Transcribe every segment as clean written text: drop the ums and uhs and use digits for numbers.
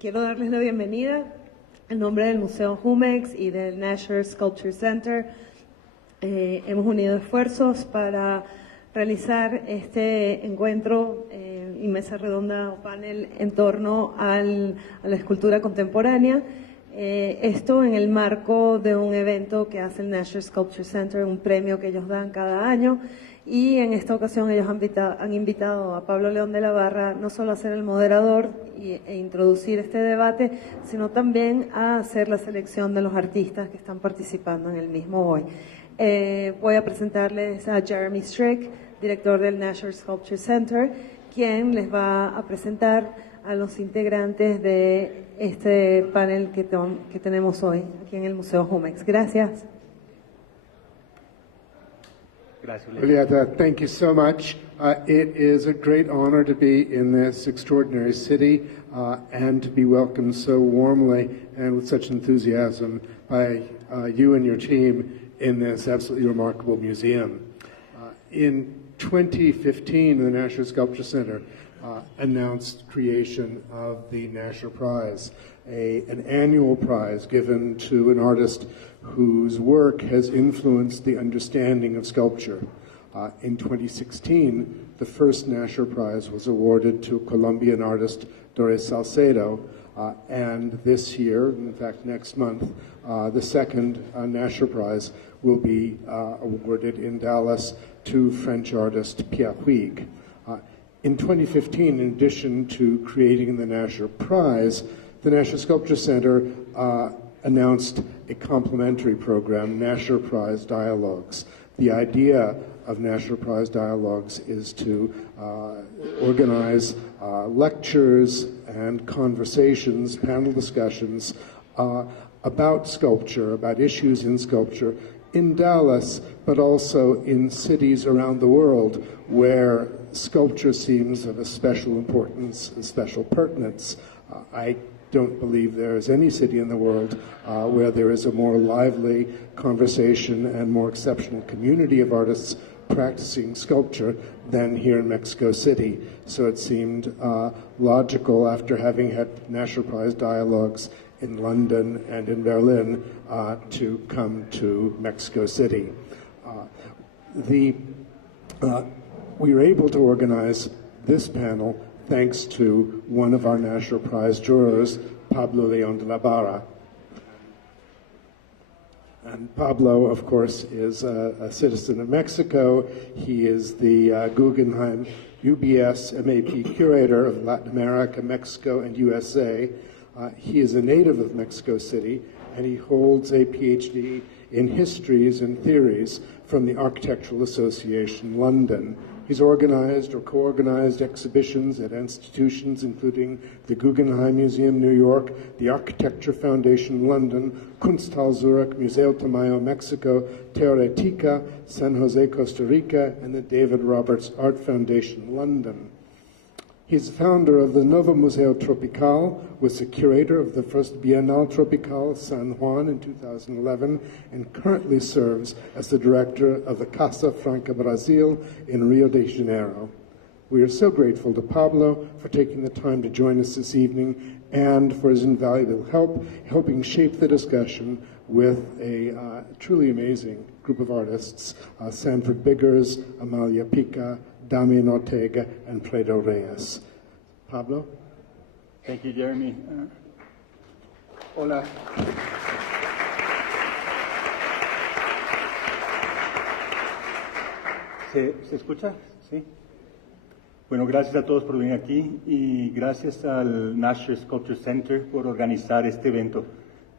Quiero darles la bienvenida en nombre del Museo Jumex y del Nasher Sculpture Center. Hemos unido esfuerzos para realizar este encuentro y mesa redonda o panel en torno a la escultura contemporánea. Esto en el marco de un evento que hace el Nasher Sculpture Center, un premio que ellos dan cada año. Y en esta ocasión ellos han invitado a Pablo León de la Barra no solo a ser el moderador e introducir este debate, sino también a hacer la selección de los artistas que están participando en el mismo hoy. Voy a presentarles a Jeremy Strick, director del Nasher Sculpture Center, quien les va a presentar a los integrantes de este panel que tenemos hoy aquí en el Museo Jumex. Gracias. Julieta, thank you so much. It is a great honor to be in this extraordinary city and to be welcomed so warmly and with such enthusiasm by you and your team in this absolutely remarkable museum. In 2015, the Nasher Sculpture Center announced creation of the Nasher Prize, an annual prize given to an artist whose work has influenced the understanding of sculpture. In 2016, the first Nasher Prize was awarded to Colombian artist Doris Salcedo, and this year, in fact next month, the second Nasher Prize will be awarded in Dallas to French artist Pierre Huyghe. In 2015, in addition to creating the Nasher Prize, the Nasher Sculpture Center announced a complementary program, Nasher Prize Dialogues. The idea of Nasher Prize Dialogues is to organize lectures and conversations, panel discussions about sculpture, about issues in sculpture in Dallas, but also in cities around the world where sculpture seems of a special importance and special pertinence. I don't believe there is any city in the world where there is a more lively conversation and more exceptional community of artists practicing sculpture than here in Mexico City. So it seemed logical, after having had Nasher Prize Dialogues in London and in Berlin, to come to Mexico City. We were able to organize this panel thanks to one of our Nasher Prize jurors, Pablo León de la Barra. And Pablo, of course, is a citizen of Mexico. He is the Guggenheim UBS MAP Curator of Latin America, Mexico, and USA. He is a native of Mexico City, and he holds a PhD in Histories and Theories from the Architectural Association, London. He's organized or co-organized exhibitions at institutions including the Guggenheim Museum, New York, the Architecture Foundation, London, Kunsthal Zurich, Museo Tamayo, Mexico, Teoretica, San Jose, Costa Rica, and the David Roberts Art Foundation, London. He's the founder of the Novo Museo Tropical, was the curator of the first Bienal Tropical San Juan in 2011, and currently serves as the director of the Casa Franca Brasil in Rio de Janeiro. We are so grateful to Pablo for taking the time to join us this evening and for his invaluable help helping shape the discussion with a truly amazing group of artists, Sanford Biggers, Amalia Pica, Damian Ortega, and Fredo Reyes. Pablo? Thank you, Jeremy. Hola. ¿Se escucha? Sí. Bueno, gracias a todos por venir aquí y gracias al Nasher Sculpture Center por organizar este evento.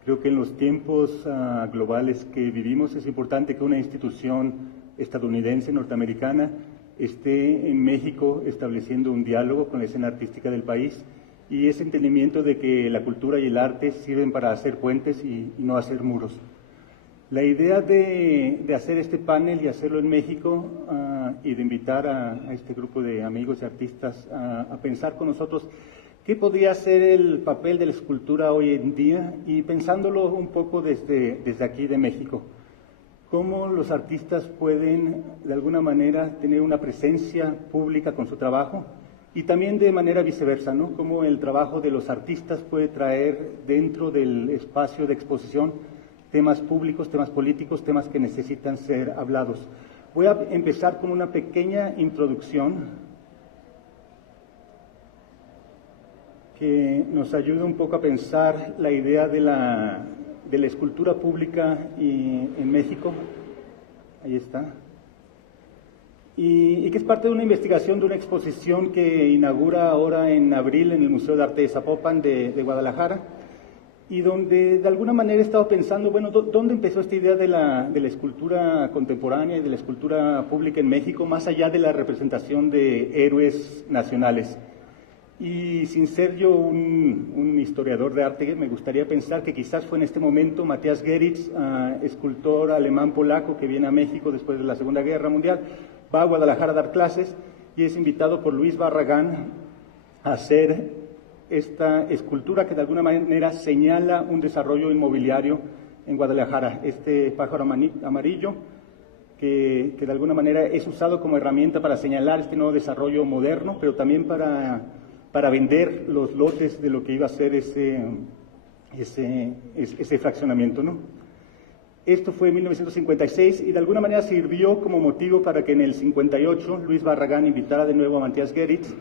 Creo que en los tiempos globales que vivimos es importante que una institución estadounidense, norteamericana, esté en México estableciendo un diálogo con la escena artística del país y ese entendimiento de que la cultura y el arte sirven para hacer puentes y no hacer muros. La idea de hacer este panel y hacerlo en México y de invitar a este grupo de amigos y artistas a pensar con nosotros qué podría ser el papel de la escultura hoy en día y pensándolo un poco desde aquí de México. Cómo los artistas pueden, de alguna manera, tener una presencia pública con su trabajo Y también de manera viceversa, ¿no? Cómo el trabajo de los artistas puede traer dentro del espacio de exposición temas públicos, temas políticos, temas que necesitan ser hablados. Voy a empezar con una pequeña introducción que nos ayuda un poco a pensar la idea de la escultura pública en México. Ahí está. Y que es parte de una investigación de una exposición que inaugura ahora en abril en el Museo de Arte de Zapopan de Guadalajara, y donde de alguna manera he estado pensando, bueno, ¿dónde empezó esta idea de la escultura contemporánea y de la escultura pública en México, más allá de la representación de héroes nacionales? Y sin ser yo un historiador de arte, me gustaría pensar que quizás fue en este momento Matías Gerritz, escultor alemán-polaco que viene a México después de la Segunda Guerra Mundial, va a Guadalajara a dar clases y es invitado por Luis Barragán a hacer esta escultura que de alguna manera señala un desarrollo inmobiliario en Guadalajara. Este pájaro amarillo que de alguna manera es usado como herramienta para señalar este nuevo desarrollo moderno, pero también para vender los lotes de lo que iba a ser ese fraccionamiento, ¿no? Esto fue en 1956 y de alguna manera sirvió como motivo para que en el 58 Luis Barragán invitara de nuevo a Matías Gerritz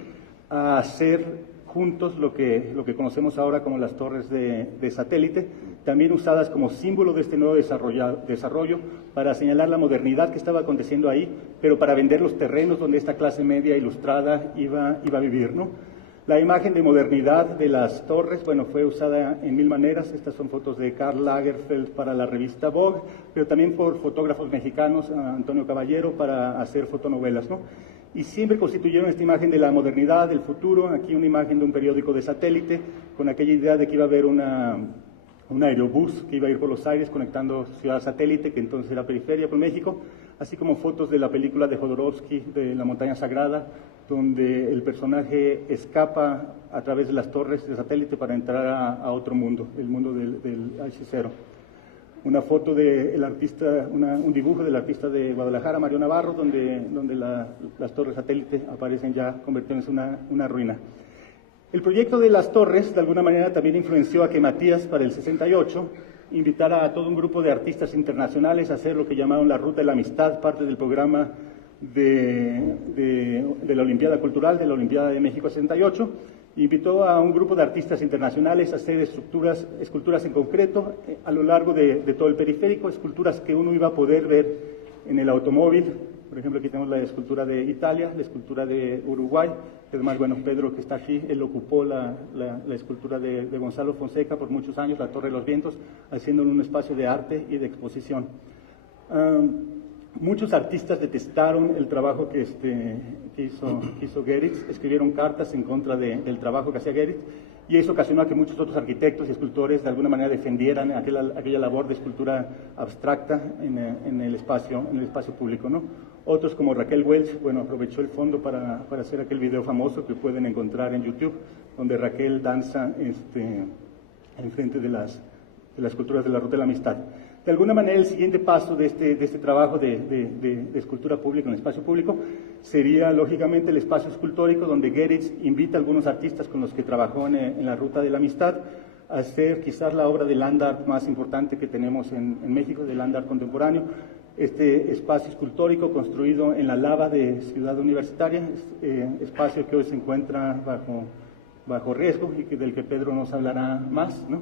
a hacer juntos lo que conocemos ahora como las torres de satélite, también usadas como símbolo de este nuevo desarrollo para señalar la modernidad que estaba aconteciendo ahí, pero para vender los terrenos donde esta clase media ilustrada iba a vivir, ¿no? La imagen de modernidad de las torres, bueno, fue usada en mil maneras. Estas son fotos de Karl Lagerfeld para la revista Vogue, pero también por fotógrafos mexicanos, Antonio Caballero, para hacer fotonovelas, ¿no? Y siempre constituyeron esta imagen de la modernidad, del futuro. Aquí una imagen de un periódico de satélite, con aquella idea de que iba a haber un aerobús que iba a ir por los aires conectando ciudad satélite, que entonces era periferia por México, así como fotos de la película de Jodorowsky, de La Montaña Sagrada, donde el personaje escapa a través de las torres de satélite para entrar a otro mundo, el mundo del H0. Una foto del artista, un dibujo del artista de Guadalajara, Mario Navarro, donde las torres satélite aparecen ya convirtiéndose en una ruina. El proyecto de las torres, de alguna manera, también influenció a que Matías, para el 68, invitara a todo un grupo de artistas internacionales a hacer lo que llamaron la Ruta de la Amistad, parte del programa de la Olimpiada Cultural, de la Olimpiada de México 68. Invitó a un grupo de artistas internacionales a hacer esculturas en concreto a lo largo de todo el periférico, esculturas que uno iba a poder ver en el automóvil. Por ejemplo, aquí tenemos la escultura de Italia, la escultura de Uruguay. Además, bueno, Pedro, que está aquí, él ocupó la escultura de Gonzalo Fonseca por muchos años, la Torre de los Vientos, haciéndolo un espacio de arte y de exposición. Muchos artistas detestaron el trabajo que hizo Gerritz, escribieron cartas en contra del trabajo que hacía Gerritz, y eso ocasionó a que muchos otros arquitectos y escultores de alguna manera defendieran aquella labor de escultura abstracta en el espacio público, ¿no? Otros, como Raquel Welch, bueno, aprovechó el fondo para hacer aquel video famoso que pueden encontrar en YouTube, donde Raquel danza enfrente de las esculturas de la Ruta de la Amistad. De alguna manera, el siguiente paso de este trabajo de escultura pública en el espacio público sería, lógicamente, el espacio escultórico, donde Gerritz invita a algunos artistas con los que trabajó en la Ruta de la Amistad a hacer quizás la obra de land art más importante que tenemos en México, de land art contemporáneo. Este espacio escultórico construido en la lava de Ciudad Universitaria, espacio que hoy se encuentra bajo riesgo y del que Pedro nos hablará más, ¿no?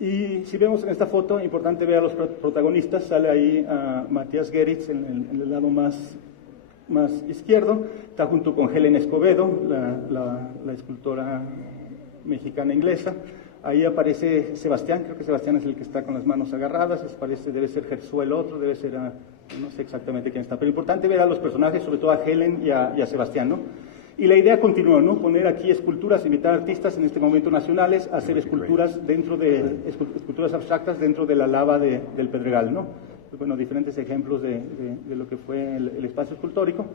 Y si vemos en esta foto, importante ver a los protagonistas, sale ahí a Matías Gerritz en el lado más izquierdo, está junto con Helen Escobedo, la escultora mexicana inglesa. Ahí aparece Sebastián, creo que Sebastián es el que está con las manos agarradas, debe ser Gersuel el otro, debe ser, no sé exactamente quién está, pero importante ver a los personajes, sobre todo a Helen y a Sebastián, ¿no? Y la idea continuó, ¿no? Poner aquí esculturas, invitar artistas en este momento nacionales a hacer esculturas esculturas abstractas dentro de la lava del Pedregal, ¿no? Bueno, diferentes ejemplos de lo que fue el espacio escultórico.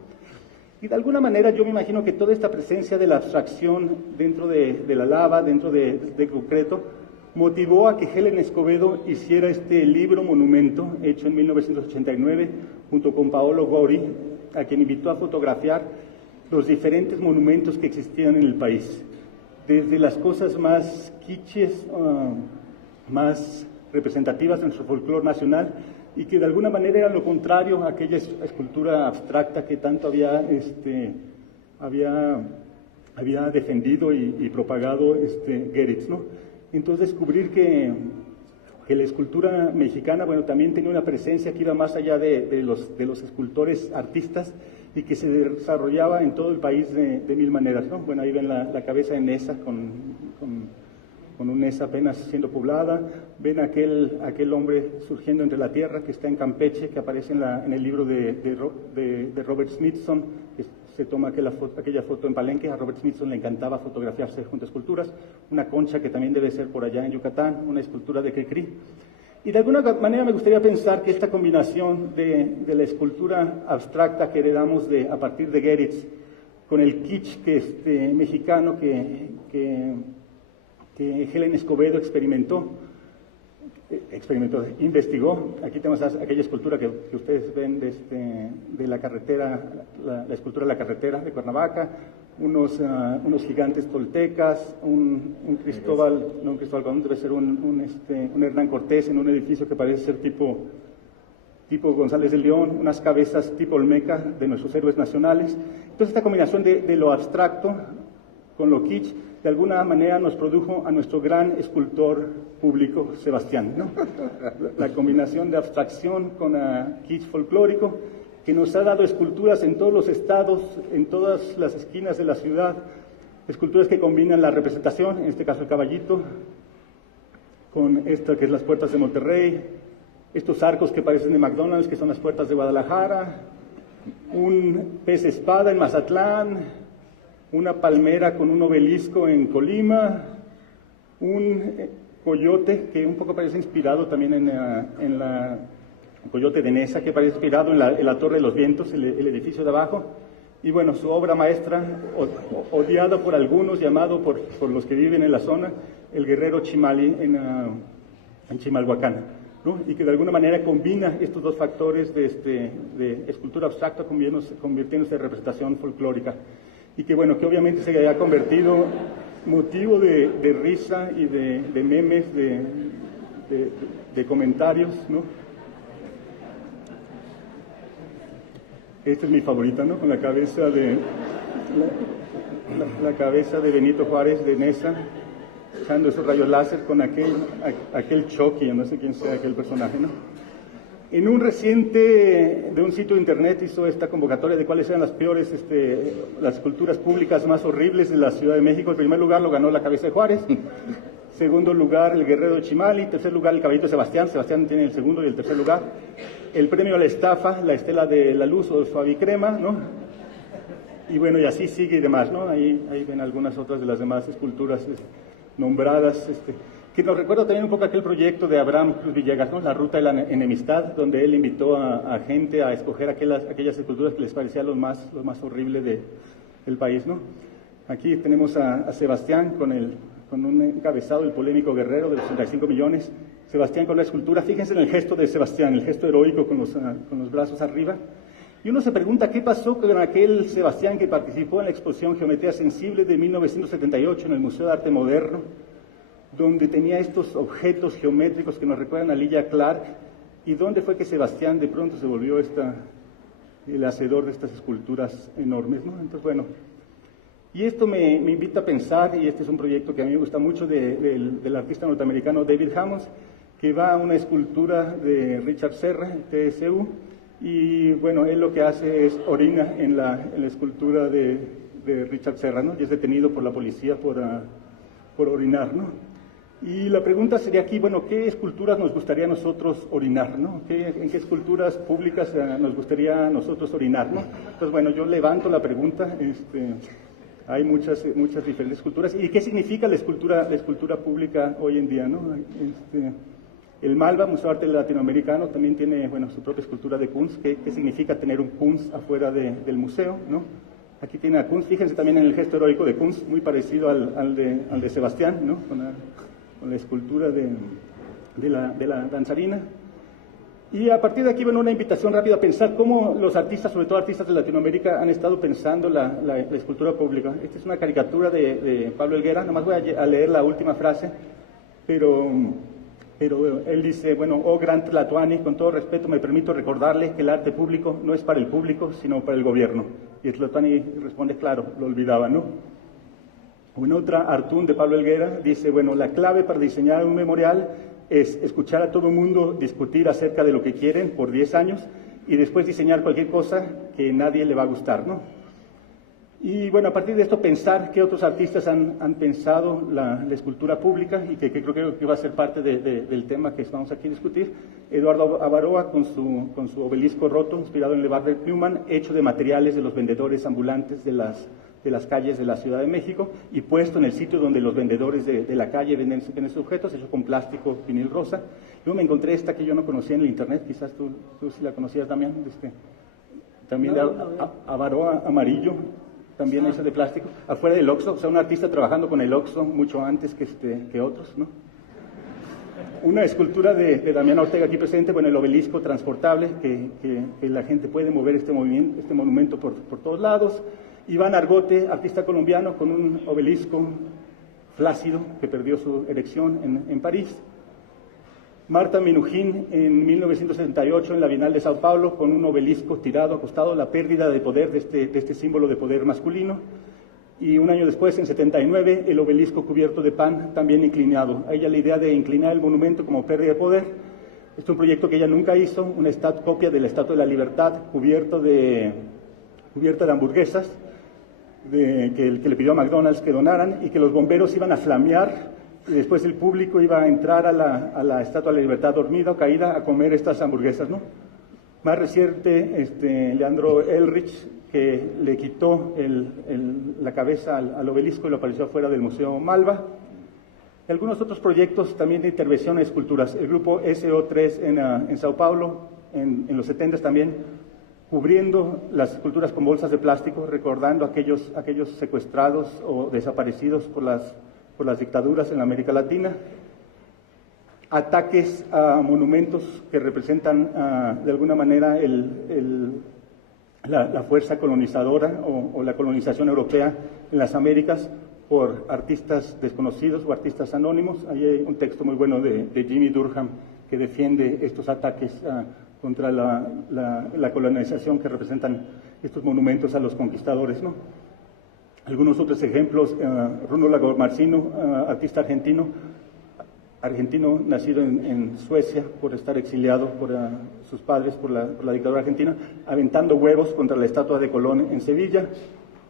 Y de alguna manera yo me imagino que toda esta presencia de la abstracción dentro de la lava, dentro de concreto, motivó a que Helen Escobedo hiciera este libro monumento hecho en 1989 junto con Paolo Gori, a quien invitó a fotografiar los diferentes monumentos que existían en el país, desde las cosas más kitsches, más representativas de nuestro folclore nacional, y que de alguna manera era lo contrario a aquella escultura abstracta que tanto había defendido y propagado Goeritz, ¿no? Entonces descubrir que la escultura mexicana, bueno, también tenía una presencia que iba más allá de los escultores artistas y que se desarrollaba en todo el país de mil maneras, ¿no? Bueno, ahí ven la cabeza de Neza con un Neza apenas siendo poblada, ven aquel hombre surgiendo entre la tierra que está en Campeche, que aparece en el libro de Robert Smithson, que se toma aquella foto en Palenque. A Robert Smithson le encantaba fotografiarse junto a esculturas, una concha que también debe ser por allá en Yucatán, una escultura de Cricri. Y de alguna manera me gustaría pensar que esta combinación de la escultura abstracta que heredamos a partir de Goeritz, con el kitsch mexicano que Helen Escobedo investigó. Aquí tenemos aquella escultura que ustedes ven de la carretera, la escultura de la carretera de Cuernavaca, unos gigantes toltecas, un Cristóbal Colón, debe ser un Hernán Cortés en un edificio que parece ser tipo González de León, unas cabezas tipo Olmeca de nuestros héroes nacionales. Entonces esta combinación de lo abstracto con lo kitsch, de alguna manera nos produjo a nuestro gran escultor público, Sebastián, ¿no? La combinación de abstracción con kitsch folclórico, que nos ha dado esculturas en todos los estados, en todas las esquinas de la ciudad, esculturas que combinan la representación, en este caso el caballito, con esta que es las puertas de Monterrey, estos arcos que parecen de McDonald's, que son las puertas de Guadalajara, un pez espada en Mazatlán, una palmera con un obelisco en Colima, un coyote que un poco parece inspirado también en la coyote de Neza, que parece inspirado en la Torre de los Vientos, el edificio de abajo, y bueno, su obra maestra, odiada por algunos, llamado por los que viven en la zona, el guerrero Chimali en Chimalhuacán, ¿no? Y que de alguna manera combina estos dos factores de escultura abstracta convirtiéndose en representación folclórica. Y que bueno, que obviamente se haya convertido motivo de risa y de memes, de comentarios, ¿no? Esta es mi favorita, ¿no? Con la cabeza la cabeza de Benito Juárez de Neza, echando esos rayos láser con aquel Chucky, no sé quién sea aquel personaje, ¿no? En un reciente, de un sitio de internet, hizo esta convocatoria de cuáles eran las peores, las esculturas públicas más horribles de la Ciudad de México. El primer lugar lo ganó la cabeza de Juárez, segundo lugar el guerrero de Chimali, tercer lugar el caballito de Sebastián. Sebastián tiene el segundo y el tercer lugar. El premio a la estafa, la estela de la luz o suavicrema, ¿no? Y bueno, y así sigue y demás, ¿no? Ahí ven algunas otras de las demás esculturas nombradas, que nos recuerda también un poco aquel proyecto de Abraham Cruz Villegas, ¿no? La ruta de la enemistad, donde él invitó a gente a escoger aquellas esculturas que les parecía lo más horrible del país, ¿no? Aquí tenemos a Sebastián con un encabezado, el polémico guerrero de los 35 millones. Sebastián con la escultura, fíjense en el gesto de Sebastián, el gesto heroico con los brazos arriba. Y uno se pregunta qué pasó con aquel Sebastián que participó en la exposición Geometría Sensible de 1978 en el Museo de Arte Moderno, donde tenía estos objetos geométricos que nos recuerdan a Lilla Clark, y dónde fue que Sebastián de pronto se volvió el hacedor de estas esculturas enormes, ¿no? Entonces, bueno, y esto me invita a pensar, y este es un proyecto que a mí me gusta mucho del artista norteamericano David Hammons, que va a una escultura de Richard Serra, TSU, y bueno, él lo que hace es orina en la escultura de Richard Serra, ¿no? Y es detenido por la policía por orinar, ¿no? Y la pregunta sería aquí, bueno, ¿qué esculturas nos gustaría a nosotros orinar, ¿no? ¿En qué esculturas públicas nos gustaría a nosotros orinar, ¿no? Entonces, bueno, yo levanto la pregunta, hay muchas diferentes esculturas. ¿Y qué significa la escultura pública hoy en día, ¿no? El Malva, Museo de Arte Latinoamericano, también tiene, bueno, su propia escultura de Kunst. ¿Qué significa tener un Kunst afuera del museo, ¿no? Aquí tiene a Kunst, fíjense también en el gesto heroico de Kunst, muy parecido al de Sebastián, ¿no? Con la escultura de la danzarina. Y a partir de aquí, bueno, una invitación rápida a pensar cómo los artistas, sobre todo artistas de Latinoamérica, han estado pensando la escultura pública. Esta es una caricatura de Pablo Helguera, nomás voy a leer la última frase, pero él dice, bueno, oh gran Tlatoani, con todo respeto me permito recordarle que el arte público no es para el público, sino para el gobierno. Y el Tlatoani responde, claro, lo olvidaba, ¿no? Una otra, Artún, de Pablo Helguera, dice, bueno, la clave para diseñar un memorial es escuchar a todo el mundo discutir acerca de lo que quieren por 10 años y después diseñar cualquier cosa que nadie le va a gustar, ¿no? Y bueno, a partir de esto pensar qué otros artistas han pensado la escultura pública y que creo que va a ser parte del tema que vamos aquí a discutir. Eduardo Avaroa con su obelisco roto, inspirado en el bar de Newman, hecho de materiales de los vendedores ambulantes de las calles de la Ciudad de México y puesto en el sitio donde los vendedores de la calle venden sus objetos, hecho con plástico vinil rosa. Yo me encontré esta que yo no conocía en el internet, quizás tú sí la conocías también, también no, de Avaroa amarillo, también hecha de plástico, afuera del Oxxo, o sea, un artista trabajando con el Oxxo mucho antes que otros, ¿no? Una escultura de Damián Ortega aquí presente, bueno, el obelisco transportable, que la gente puede mover este monumento por todos lados. Iván Argote, artista colombiano, con un obelisco flácido que perdió su erección en París. Marta Minujín en 1978 en la Bienal de Sao Paulo con un obelisco tirado, acostado, la pérdida de poder de este símbolo de poder masculino. Y un año después, en 79, el obelisco cubierto de pan, también inclinado. A ella la idea de inclinar el monumento como pérdida de poder. Es un proyecto que ella nunca hizo, una copia de la Estatua de la Libertad cubierta de hamburguesas, que le pidió a McDonald's que donaran y que los bomberos iban a flamear y después el público iba a entrar a la Estatua de la Libertad dormida o caída a comer estas hamburguesas, ¿no? Más reciente, Leandro Elrich, que le quitó la cabeza al obelisco y lo apareció afuera del Museo Malva. Y algunos otros proyectos también de intervención en esculturas. El grupo SO3 en Sao Paulo, en los 70s también, cubriendo las esculturas con bolsas de plástico, recordando a aquellos secuestrados o desaparecidos por las dictaduras en América Latina. Ataques a monumentos que representan de alguna manera la fuerza colonizadora o la colonización europea en las Américas por artistas desconocidos o artistas anónimos. Ahí hay un texto muy bueno de Jimmy Durham que defiende estos ataques contra la colonización que representan estos monumentos a los conquistadores, ¿no? Algunos otros ejemplos, Bruno Lagomarsino, artista argentino nacido en Suecia por estar exiliado por sus padres por la dictadura argentina, aventando huevos contra la estatua de Colón en Sevilla.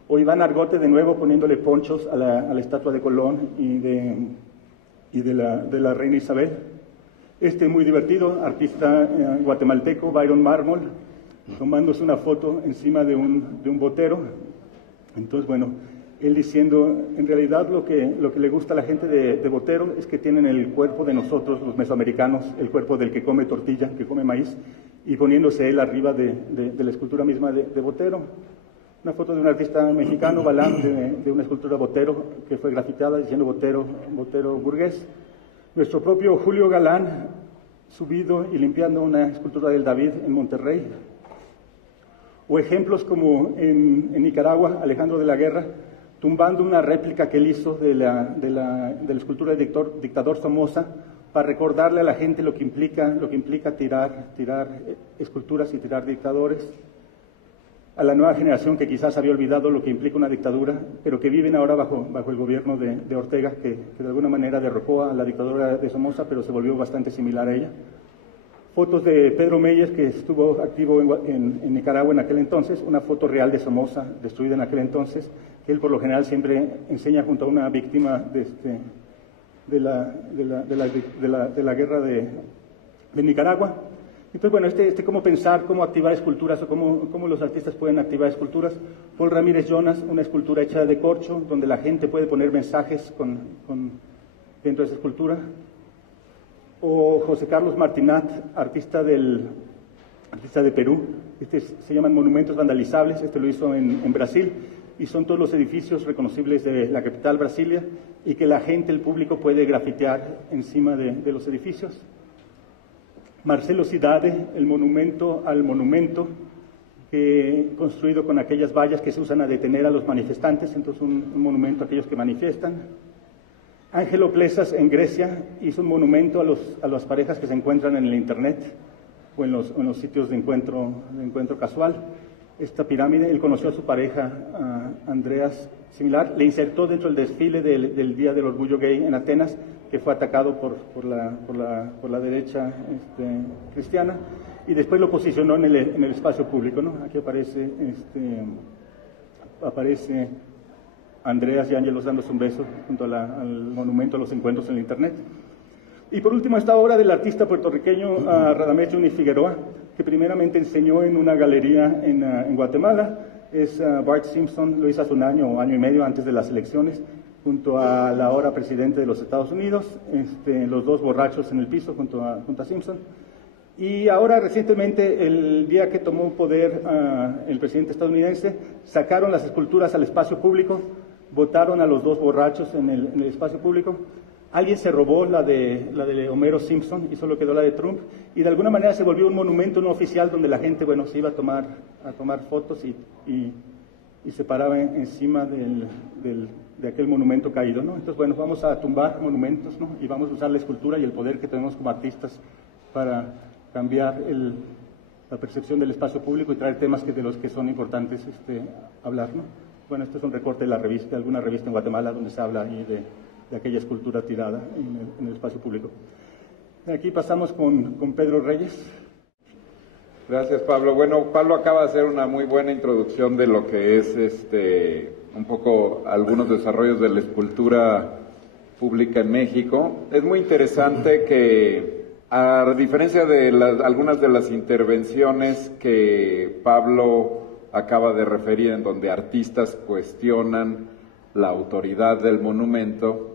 O Iván Argote de nuevo poniéndole ponchos a la estatua de Colón y de la reina Isabel. Muy divertido, artista guatemalteco, Byron Mármol, tomándose una foto encima de un botero. Entonces, bueno, él diciendo, en realidad lo que le gusta a la gente de Botero es que tienen el cuerpo de nosotros, los mesoamericanos, el cuerpo del que come tortilla, que come maíz, y poniéndose él arriba de la escultura misma de Botero. Una foto de un artista mexicano, Balán, de una escultura Botero, que fue grafiteada diciendo Botero burgués. Nuestro propio Julio Galán, subido y limpiando una escultura del David en Monterrey. O ejemplos como en Nicaragua, Alejandro de la Guerra, tumbando una réplica que él hizo de la escultura del dictador Somoza para recordarle a la gente lo que implica tirar esculturas y tirar dictadores. A la nueva generación que quizás había olvidado lo que implica una dictadura, pero que viven ahora bajo el gobierno de Ortega, que de alguna manera derrocó a la dictadura de Somoza, pero se volvió bastante similar a ella. Fotos de Pedro Meyers, que estuvo activo en Nicaragua en aquel entonces, una foto real de Somoza, destruida en aquel entonces, que él por lo general siempre enseña junto a una víctima de la guerra de Nicaragua. Entonces, bueno, cómo pensar, cómo activar esculturas o cómo los artistas pueden activar esculturas. Paul Ramírez Jonas, una escultura hecha de corcho, donde la gente puede poner mensajes dentro de esa escultura. O José Carlos Martinat, artista de Perú. Se llaman monumentos vandalizables, lo hizo en Brasil, y son todos los edificios reconocibles de la capital, Brasilia, y que la gente, el público, puede grafitear encima de los edificios. Marcelo Cidade, el monumento al monumento, construido con aquellas vallas que se usan a detener a los manifestantes, entonces un monumento a aquellos que manifiestan. Ángelo Plesas, en Grecia, hizo un monumento a las parejas que se encuentran en el internet o en los sitios de encuentro casual. Esta pirámide, él conoció a su pareja, Andreas, similar, le insertó dentro del desfile del Día del Orgullo Gay en Atenas, que fue atacado por la derecha cristiana, y después lo posicionó en el espacio público, ¿no? Aquí aparece Andreas y Ángelos dándose un beso junto al monumento a los encuentros en el internet. Y por último, esta obra del artista puertorriqueño Radamés Juni Figueroa, que primeramente enseñó en una galería en Guatemala. Es Bart Simpson, lo hizo hace un año o año y medio antes de las elecciones, junto a la ahora presidente de los Estados Unidos, los dos borrachos en el piso junto a Simpson. Y ahora recientemente, el día que tomó poder el presidente estadounidense, sacaron las esculturas al espacio público, votaron a los dos borrachos en el espacio público. Alguien se robó la de Homero Simpson y solo quedó la de Trump, y de alguna manera se volvió un monumento no oficial donde la gente, bueno, se iba a tomar fotos y se paraba encima de aquel monumento caído, ¿no? Entonces, bueno, vamos a tumbar monumentos, ¿no? Y vamos a usar la escultura y el poder que tenemos como artistas para cambiar la percepción del espacio público y traer temas de los que son importantes hablar, ¿no? Bueno, este es un recorte de alguna revista en Guatemala donde se habla ahí de aquella escultura tirada en el espacio público. Aquí pasamos con Pedro Reyes. Gracias, Pablo. Bueno, Pablo acaba de hacer una muy buena introducción de lo que es un poco algunos desarrollos de la escultura pública en México. Es muy interesante que, a diferencia de algunas de las intervenciones que Pablo acaba de referir, en donde artistas cuestionan la autoridad del monumento,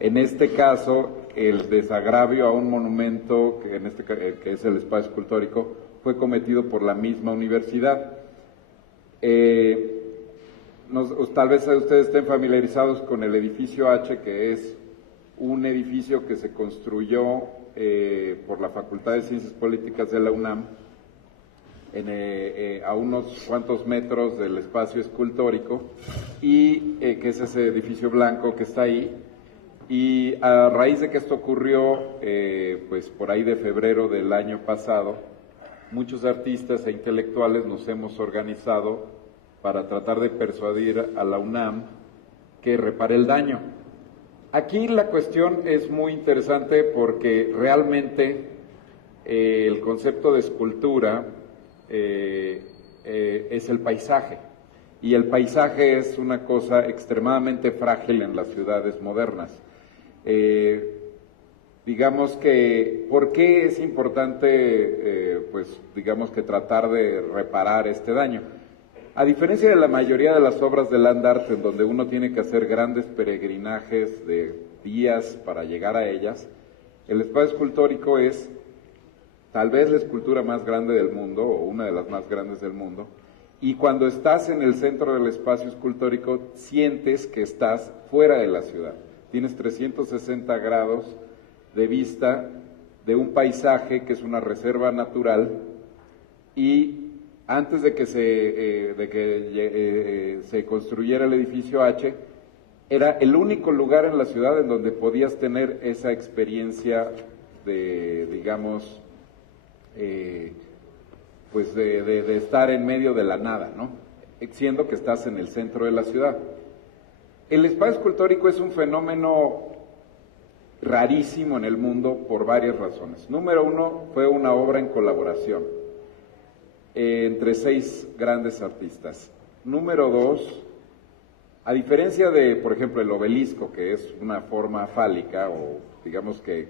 en este caso el desagravio a un monumento, que es el espacio escultórico, fue cometido por la misma universidad. Tal vez ustedes estén familiarizados con el edificio H, que es un edificio que se construyó por la Facultad de Ciencias Políticas de la UNAM, a unos cuantos metros del espacio escultórico, y que es ese edificio blanco que está ahí. Y a raíz de que esto ocurrió, pues por ahí de febrero del año pasado, muchos artistas e intelectuales nos hemos organizado para tratar de persuadir a la UNAM que repare el daño. Aquí la cuestión es muy interesante porque realmente el concepto de escultura es el paisaje, y el paisaje es una cosa extremadamente frágil en las ciudades modernas. Digamos que, ¿por qué es importante, pues, digamos que tratar de reparar este daño? A diferencia de la mayoría de las obras de land art, en donde uno tiene que hacer grandes peregrinajes de días para llegar a ellas, el espacio escultórico es tal vez la escultura más grande del mundo, o una de las más grandes del mundo, y cuando estás en el centro del espacio escultórico, sientes que estás fuera de la ciudad. Tienes 360 grados de vista de un paisaje que es una reserva natural, y antes de que se construyera el edificio H, era el único lugar en la ciudad en donde podías tener esa experiencia de, digamos, pues de estar en medio de la nada, ¿no? Siendo que estás en el centro de la ciudad. El espacio escultórico es un fenómeno rarísimo en el mundo por varias razones. Número uno, fue una obra en colaboración entre 6 grandes artistas. Número dos, a diferencia de, por ejemplo, el obelisco, que es una forma fálica, o digamos que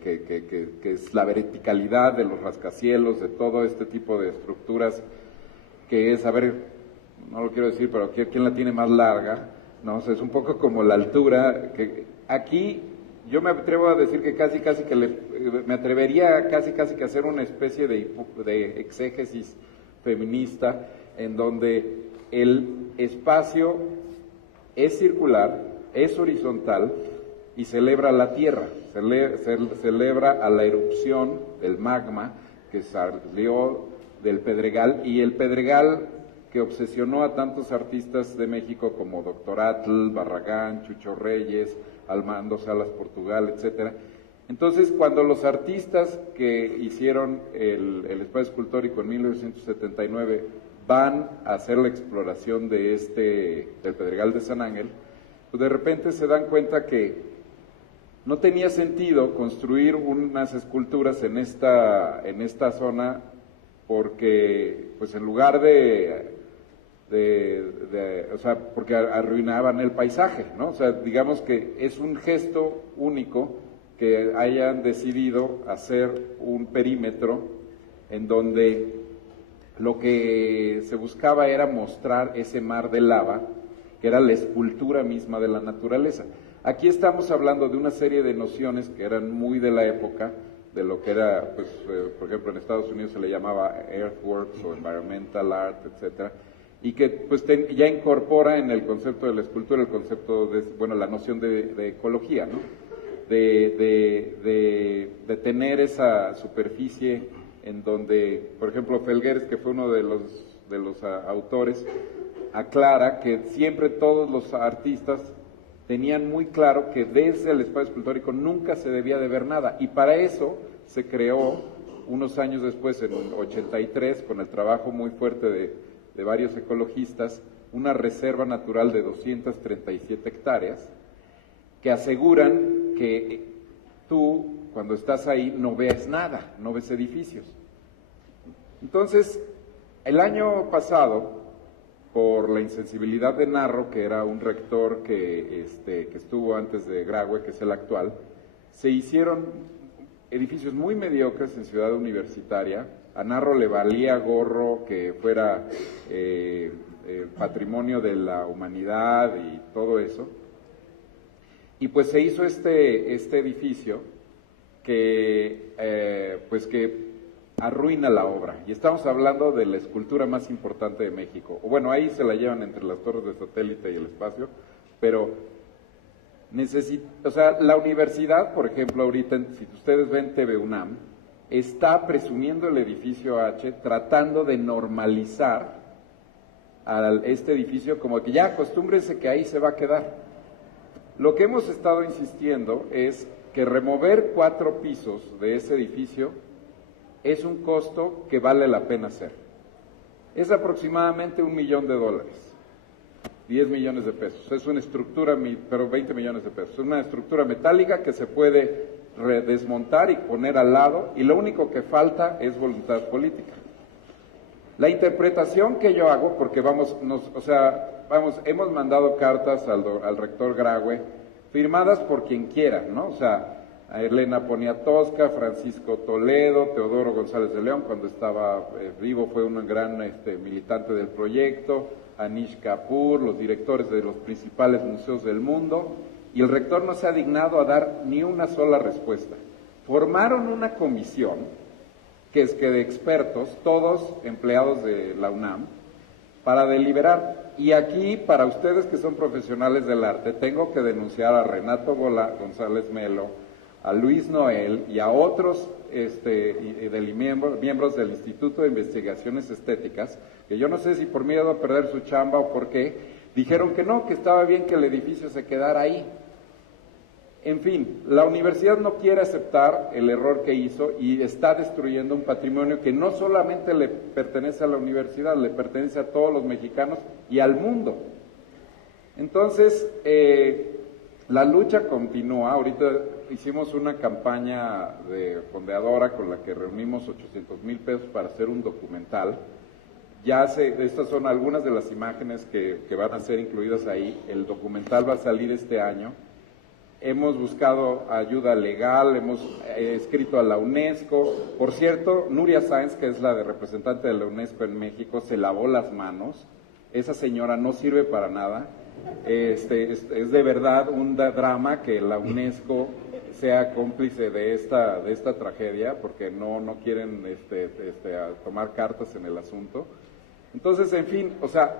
es la verticalidad de los rascacielos, de todo este tipo de estructuras, que es, a ver, no lo quiero decir, pero ¿quién la tiene más larga? No, o sea, es un poco como la altura, que aquí yo me atrevo a decir que me atrevería casi que a hacer una especie de exégesis feminista, en donde el espacio es circular, es horizontal y celebra la Tierra, celebra a la erupción del magma que salió del Pedregal, y el Pedregal que obsesionó a tantos artistas de México como Dr. Atl, Barragán, Chucho Reyes, Armando Salas Portugal, etcétera. Entonces, cuando los artistas que hicieron el espacio escultórico en 1979 van a hacer la exploración del Pedregal de San Ángel, pues de repente se dan cuenta que no tenía sentido construir unas esculturas en esta zona, porque pues en lugar o sea, porque arruinaban el paisaje, ¿no? O sea, digamos que es un gesto único que hayan decidido hacer un perímetro en donde lo que se buscaba era mostrar ese mar de lava, que era la escultura misma de la naturaleza. Aquí estamos hablando de una serie de nociones que eran muy de la época, de lo que era, pues, por ejemplo, en Estados Unidos se le llamaba earthworks o environmental art, etcétera, y que pues ya incorpora en el concepto de la escultura el concepto de, bueno, la noción de ecología, ¿no? De tener esa superficie en donde, por ejemplo, Felgueres, que fue uno de los autores, aclara que siempre todos los artistas tenían muy claro que desde el espacio escultórico nunca se debía de ver nada, y para eso se creó unos años después, en el 83, con el trabajo muy fuerte de varios ecologistas, una reserva natural de 237 hectáreas, que aseguran que tú, cuando estás ahí, no ves nada, no ves edificios. Entonces, el año pasado, por la insensibilidad de Narro, que era un rector que estuvo antes de Graue, que es el actual, se hicieron edificios muy mediocres en Ciudad Universitaria. A Narro le valía gorro que fuera patrimonio de la humanidad y todo eso. Y pues se hizo este edificio que arruina la obra. Y estamos hablando de la escultura más importante de México. O bueno, ahí se la llevan entre las torres de satélite y el espacio, pero o sea, la universidad, por ejemplo, ahorita, si ustedes ven TV UNAM, está presumiendo el edificio H, tratando de normalizar a este edificio, como que ya acostúmbrense que ahí se va a quedar. Lo que hemos estado insistiendo es que remover 4 pisos de ese edificio es un costo que vale la pena hacer. Es aproximadamente $1 millón, 10 millones de pesos. Es una estructura, pero 20 millones de pesos. Es una estructura metálica que se puede desmontar y poner al lado, y lo único que falta es voluntad política. La interpretación que yo hago, porque hemos mandado cartas al rector Graue, firmadas por quien quiera, ¿no? O sea, a Elena Poniatowska, Francisco Toledo, Teodoro González de León, cuando estaba vivo fue un gran militante del proyecto, Anish Kapoor, los directores de los principales museos del mundo, y el rector no se ha dignado a dar ni una sola respuesta. Formaron una comisión, que es que de expertos, todos empleados de la UNAM, para deliberar. Y aquí, para ustedes que son profesionales del arte, tengo que denunciar a Renato González Melo, a Luis Noel y a otros miembros del Instituto de Investigaciones Estéticas, que yo no sé si por miedo a perder su chamba o por qué, dijeron que no, que estaba bien que el edificio se quedara ahí. En fin, la universidad no quiere aceptar el error que hizo y está destruyendo un patrimonio que no solamente le pertenece a la universidad, le pertenece a todos los mexicanos y al mundo. Entonces, la lucha continúa. Ahorita hicimos una campaña de fondeadora con la que reunimos 800,000 pesos para hacer un documental. Estas son algunas de las imágenes que van a ser incluidas ahí. El documental va a salir este año. Hemos buscado ayuda legal, hemos escrito a la UNESCO. Por cierto, Nuria Sáenz, que es la representante de la UNESCO en México, se lavó las manos. Esa señora no sirve para nada. Es de verdad un drama que la UNESCO sea cómplice de esta tragedia, porque no quieren tomar cartas en el asunto. Entonces, en fin, o sea,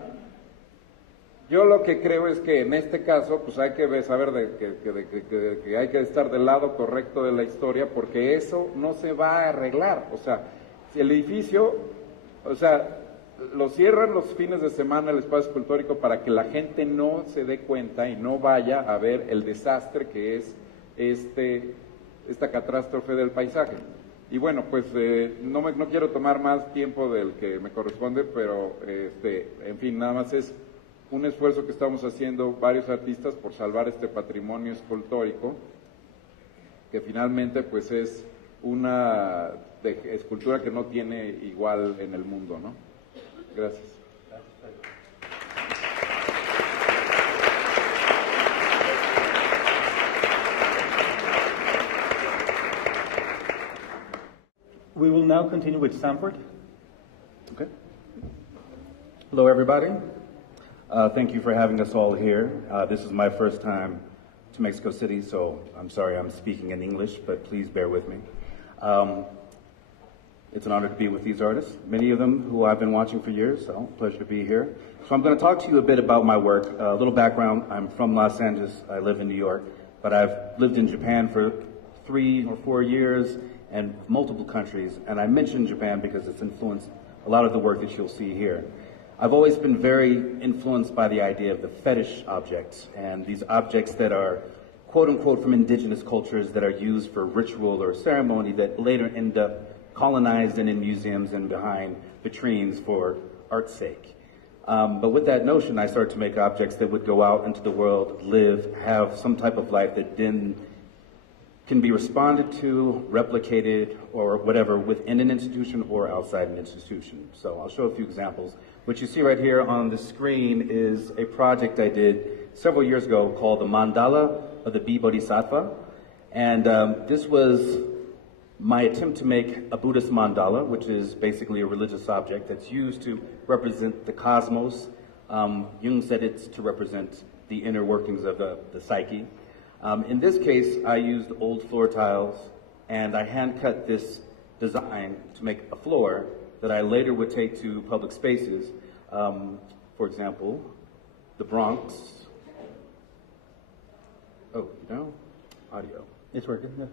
yo lo que creo es que en este caso, pues hay que saber que hay que estar del lado correcto de la historia, porque eso no se va a arreglar. O sea, Si el edificio, o sea, lo cierran los fines de semana el espacio escultórico para que la gente no se dé cuenta y no vaya a ver el desastre que es esta catástrofe del paisaje. Y bueno, pues no quiero tomar más tiempo del que me corresponde, pero en fin, nada más es un esfuerzo que estamos haciendo varios artistas por salvar este patrimonio escultórico, que finalmente pues es una escultura que no tiene igual en el mundo, ¿no? Gracias. We will now continue with Sanford. Okay. Hello, everybody. Thank you for having us all here. This is my first time to Mexico City, so I'm sorry I'm speaking in English, but please bear with me. It's an honor to be with these artists, many of them who I've been watching for years, so pleasure to be here. So I'm going to talk to you a bit about my work. A little background, I'm from Los Angeles, I live in New York, but I've lived in Japan for 3 or 4 years and multiple countries, and I mention Japan because it's influenced a lot of the work that you'll see here. I've always been very influenced by the idea of the fetish objects, and these objects that are quote-unquote from indigenous cultures that are used for ritual or ceremony that later end up colonized and in museums and behind vitrines for art's sake. But with that notion, I started to make objects that would go out into the world, live, have some type of life that then can be responded to, replicated, or whatever within an institution or outside an institution. So I'll show a few examples. What you see right here on the screen is a project I did several years ago called the Mandala of the Bee Bodhisattva. And this was my attempt to make a Buddhist mandala, which is basically a religious object that's used to represent the cosmos. Jung said it's to represent the inner workings of the psyche. In this case, I used old floor tiles, and I hand-cut this design to make a floor that I later would take to public spaces. For example, the Bronx. Oh, no? Audio. It's working, yeah.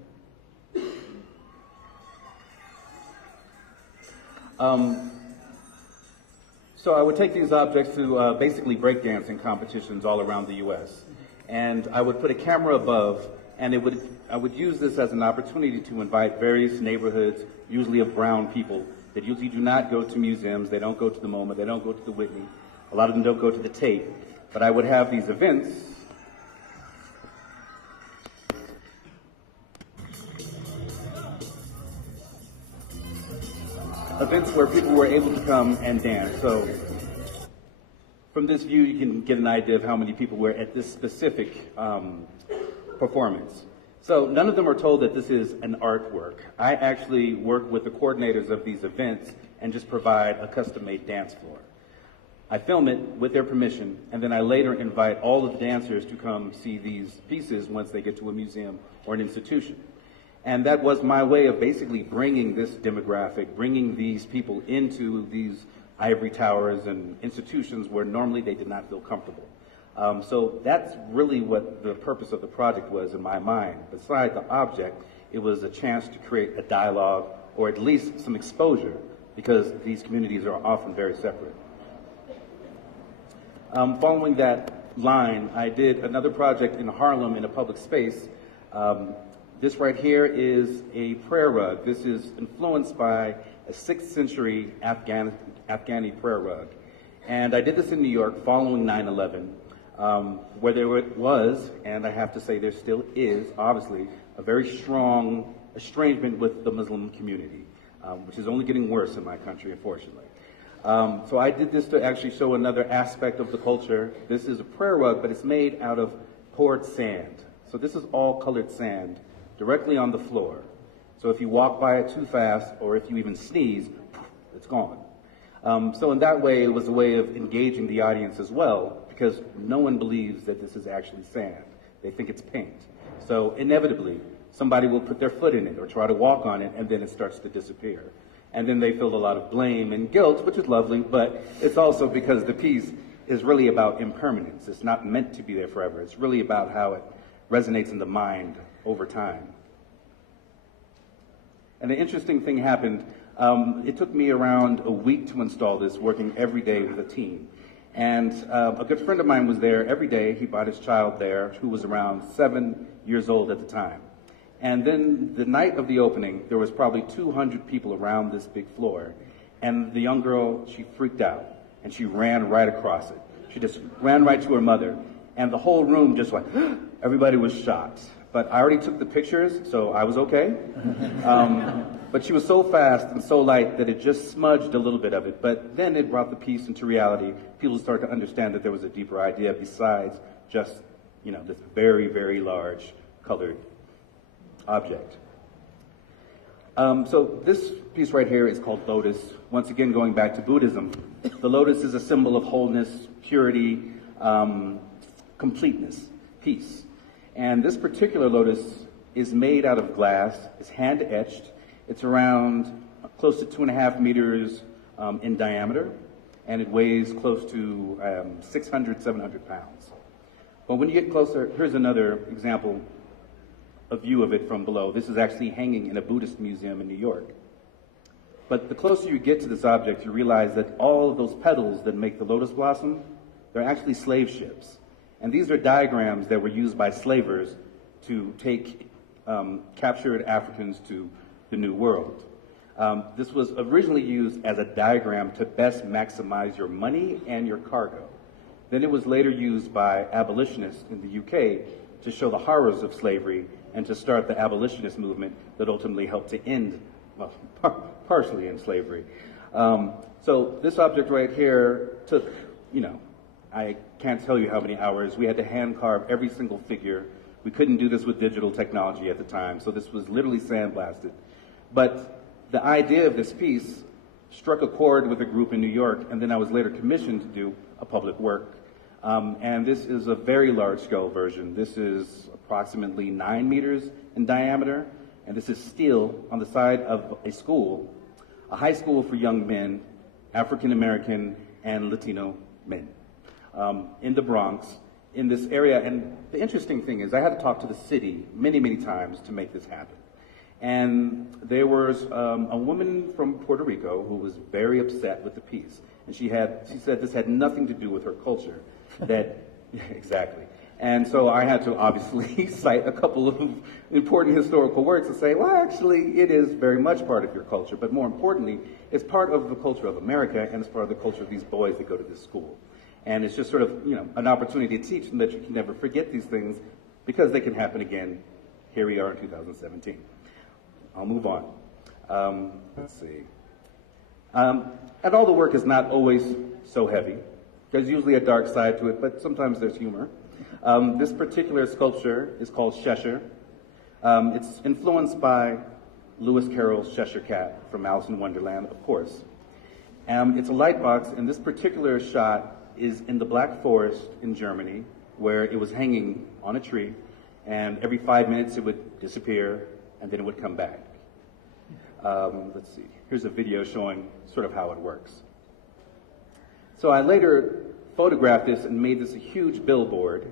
So I would take these objects to basically breakdancing competitions all around the U.S. And I would put a camera above, and I would use this as an opportunity to invite various neighborhoods, usually of brown people, that usually do not go to museums, they don't go to the MoMA, they don't go to the Whitney, a lot of them don't go to the Tate, but I would have these events where people were able to come and dance. So from this view, you can get an idea of how many people were at this specific performance. So none of them are told that this is an artwork. I actually work with the coordinators of these events and just provide a custom-made dance floor. I film it with their permission, and then I later invite all of the dancers to come see these pieces once they get to a museum or an institution. And that was my way of basically bringing this demographic, bringing these people into these ivory towers and institutions where normally they did not feel comfortable. So that's really what the purpose of the project was in my mind. Besides the object, it was a chance to create a dialogue or at least some exposure, because these communities are often very separate. Following that line, I did another project in Harlem in a public space. This right here is a prayer rug. This is influenced by a 6th century Afghani prayer rug. And I did this in New York following 9/11, where there was, and I have to say there still is, obviously, a very strong estrangement with the Muslim community, which is only getting worse in my country, unfortunately. So I did this to actually show another aspect of the culture. This is a prayer rug, but it's made out of poured sand. So this is all colored sand directly on the floor. So if you walk by it too fast, or if you even sneeze, it's gone. So in that way, it was a way of engaging the audience as well, because no one believes that this is actually sand. They think it's paint. So inevitably, somebody will put their foot in it or try to walk on it, and then it starts to disappear. And then they feel a lot of blame and guilt, which is lovely, but it's also because the piece is really about impermanence. It's not meant to be there forever. It's really about how it resonates in the mind over time. And an interesting thing happened It took me around a week to install this, working every day with a team. And a good friend of mine was there every day. He brought his child there, who was around 7 years old at the time. And then the night of the opening, there was probably 200 people around this big floor. And the young girl, she freaked out, and she ran right across it. She just ran right to her mother, and the whole room just went, everybody was shocked. But I already took the pictures, so I was okay. But she was so fast and so light that it just smudged a little bit of it. But then it brought the piece into reality. People started to understand that there was a deeper idea besides just, this very, very large colored object. So this piece right here is called Lotus. Once again, going back to Buddhism, the lotus is a symbol of wholeness, purity, completeness, peace. And this particular lotus is made out of glass. It's hand etched. It's around close to 2.5 meters in diameter, and it weighs close to 600, 700 pounds. But when you get closer, here's another example, a view of it from below. This is actually hanging in a Buddhist museum in New York. But the closer you get to this object, you realize that all of those petals that make the lotus blossom, they're actually slave ships. And these are diagrams that were used by slavers to take captured Africans to the New World. This was originally used as a diagram to best maximize your money and your cargo. Then it was later used by abolitionists in the UK to show the horrors of slavery and to start the abolitionist movement that ultimately helped to end, well, partially end slavery. So this object right here took, I can't tell you how many hours. We had to hand carve every single figure. We couldn't do this with digital technology at the time, so this was literally sandblasted. But the idea of this piece struck a chord with a group in New York, and then I was later commissioned to do a public work. And this is a very large-scale version. This is approximately 9 meters in diameter, and this is steel on the side of a school, a high school for young men, African-American and Latino men, in the Bronx, in this area. And the interesting thing is I had to talk to the city many, many times to make this happen. And there was a woman from Puerto Rico who was very upset with the piece. And she said this had nothing to do with her culture. Exactly. And so I had to obviously cite a couple of important historical works to say, well, actually, it is very much part of your culture. But more importantly, it's part of the culture of America, and it's part of the culture of these boys that go to this school. And it's just sort of, an opportunity to teach them that you can never forget these things because they can happen again. Here we are in 2017. I'll move on. Let's see. And all the work is not always so heavy. There's usually a dark side to it, but sometimes there's humor. This particular sculpture is called Cheshire. It's influenced by Lewis Carroll's Cheshire Cat from Alice in Wonderland, of course. It's a light box, and this particular shot is in the Black Forest in Germany, where it was hanging on a tree, and every 5 minutes it would disappear, and then it would come back. Let's see. Here's a video showing sort of how it works. So I later photographed this and made this a huge billboard.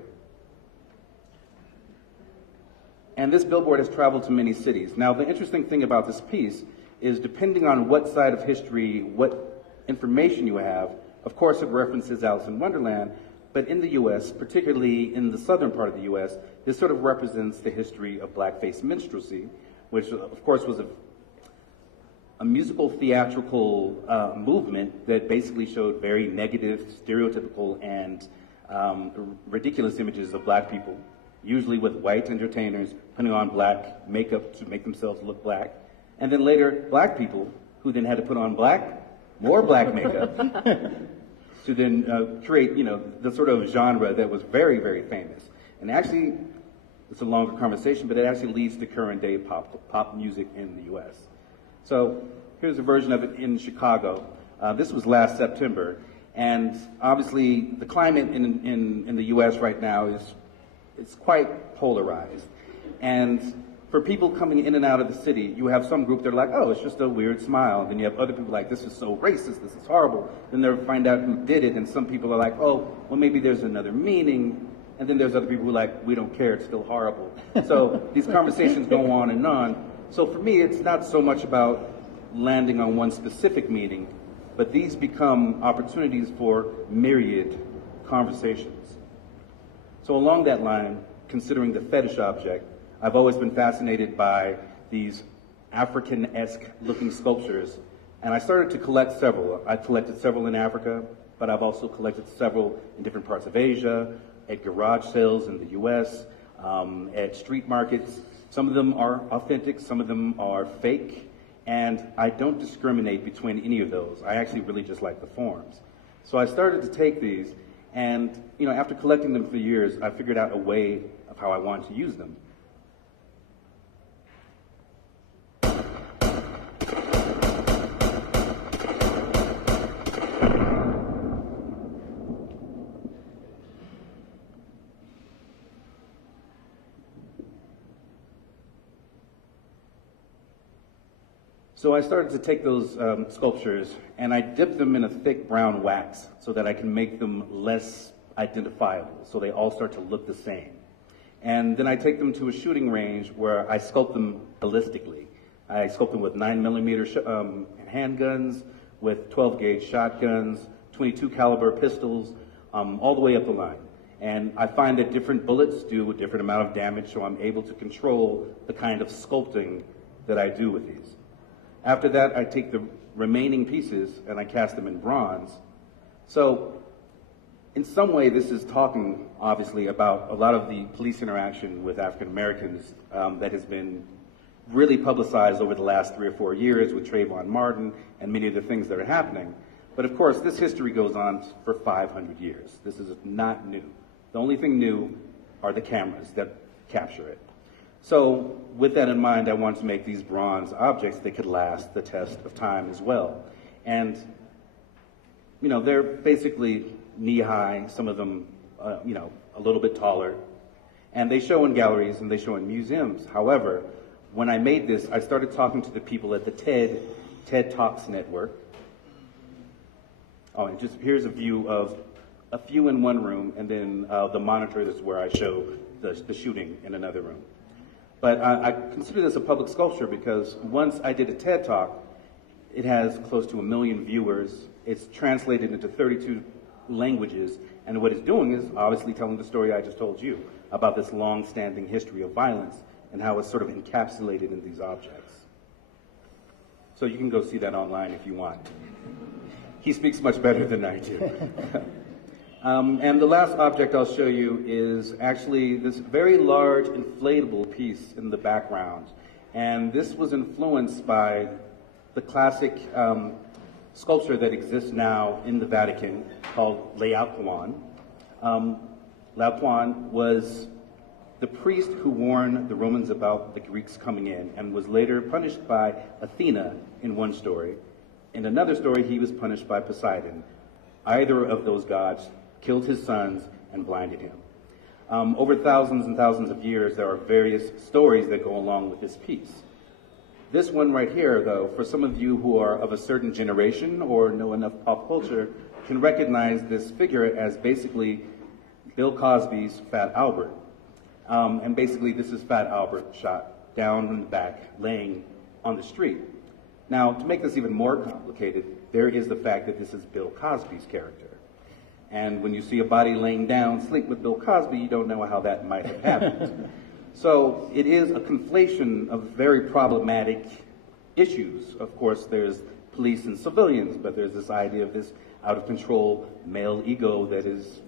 And this billboard has traveled to many cities. Now, the interesting thing about this piece is depending on what side of history, what information you have, of course it references Alice in Wonderland, but in the U.S., particularly in the southern part of the U.S., this sort of represents the history of blackface minstrelsy, which of course was a musical theatrical movement that basically showed very negative, stereotypical, and ridiculous images of black people, usually with white entertainers putting on black makeup to make themselves look black, and then later black people who then had to put on more black makeup to then create, the sort of genre that was very, very famous. And actually, it's a longer conversation, but it actually leads to current day pop music in the U.S. So here's a version of it in Chicago. This was last September, and obviously the climate in the U.S. right now it's quite polarized. And for people coming in and out of the city, you have some group that are like, oh, it's just a weird smile. Then you have other people like, this is so racist, this is horrible. Then they'll find out who did it, and some people are like, oh, well, maybe there's another meaning. And then there's other people who are like, we don't care, it's still horrible. So these conversations go on and on. So for me, it's not so much about landing on one specific meaning, but these become opportunities for myriad conversations. So along that line, considering the fetish object, I've always been fascinated by these African-esque looking sculptures, and I started to collect several. I collected several in Africa, but I've also collected several in different parts of Asia, at garage sales in the US, at street markets. Some of them are authentic, some of them are fake, and I don't discriminate between any of those. I actually really just like the forms. So I started to take these, and after collecting them for years, I figured out a way of how I wanted to use them. So I started to take those sculptures and I dipped them in a thick brown wax so that I can make them less identifiable, so they all start to look the same. And then I take them to a shooting range where I sculpt them ballistically. I sculpt them with 9mm handguns, with 12-gauge shotguns, 22 caliber pistols, all the way up the line. And I find that different bullets do a different amount of damage, so I'm able to control the kind of sculpting that I do with these. After that, I take the remaining pieces and I cast them in bronze. So, in some way, this is talking, obviously, about a lot of the police interaction with African Americans that has been really publicized over the last 3 or 4 years with Trayvon Martin and many of the things that are happening. But of course, this history goes on for 500 years. This is not new. The only thing new are the cameras that capture it. So with that in mind, I wanted to make these bronze objects that could last the test of time as well. And, they're basically knee-high, some of them, a little bit taller. And they show in galleries and they show in museums. However, when I made this, I started talking to the people at the TED Talks Network. Oh, and just here's a view of a few in one room, and then the monitor is where I show the shooting in another room. But I consider this a public sculpture because once I did a TED Talk, it has close to 1 million viewers. It's translated into 32 languages, and what it's doing is obviously telling the story I just told you about this long-standing history of violence and how it's sort of encapsulated in these objects. So you can go see that online if you want. He speaks much better than I do. And the last object I'll show you is actually this very large inflatable piece in the background. And this was influenced by the classic sculpture that exists now in the Vatican called Laocoon. Laocoon was the priest who warned the Romans about the Greeks coming in and was later punished by Athena in one story. In another story, he was punished by Poseidon. Either of those gods killed his sons and blinded him. Over thousands and thousands of years, there are various stories that go along with this piece. This one right here, though, for some of you who are of a certain generation or know enough pop culture, can recognize this figure as basically Bill Cosby's Fat Albert. And basically, this is Fat Albert shot down in the back, laying on the street. Now, to make this even more complicated, there is the fact that this is Bill Cosby's character. And when you see a body laying down, sleep with Bill Cosby, you don't know how that might have happened. So it is a conflation of very problematic issues. Of course, there's police and civilians, but there's this idea of this out-of-control male ego that is,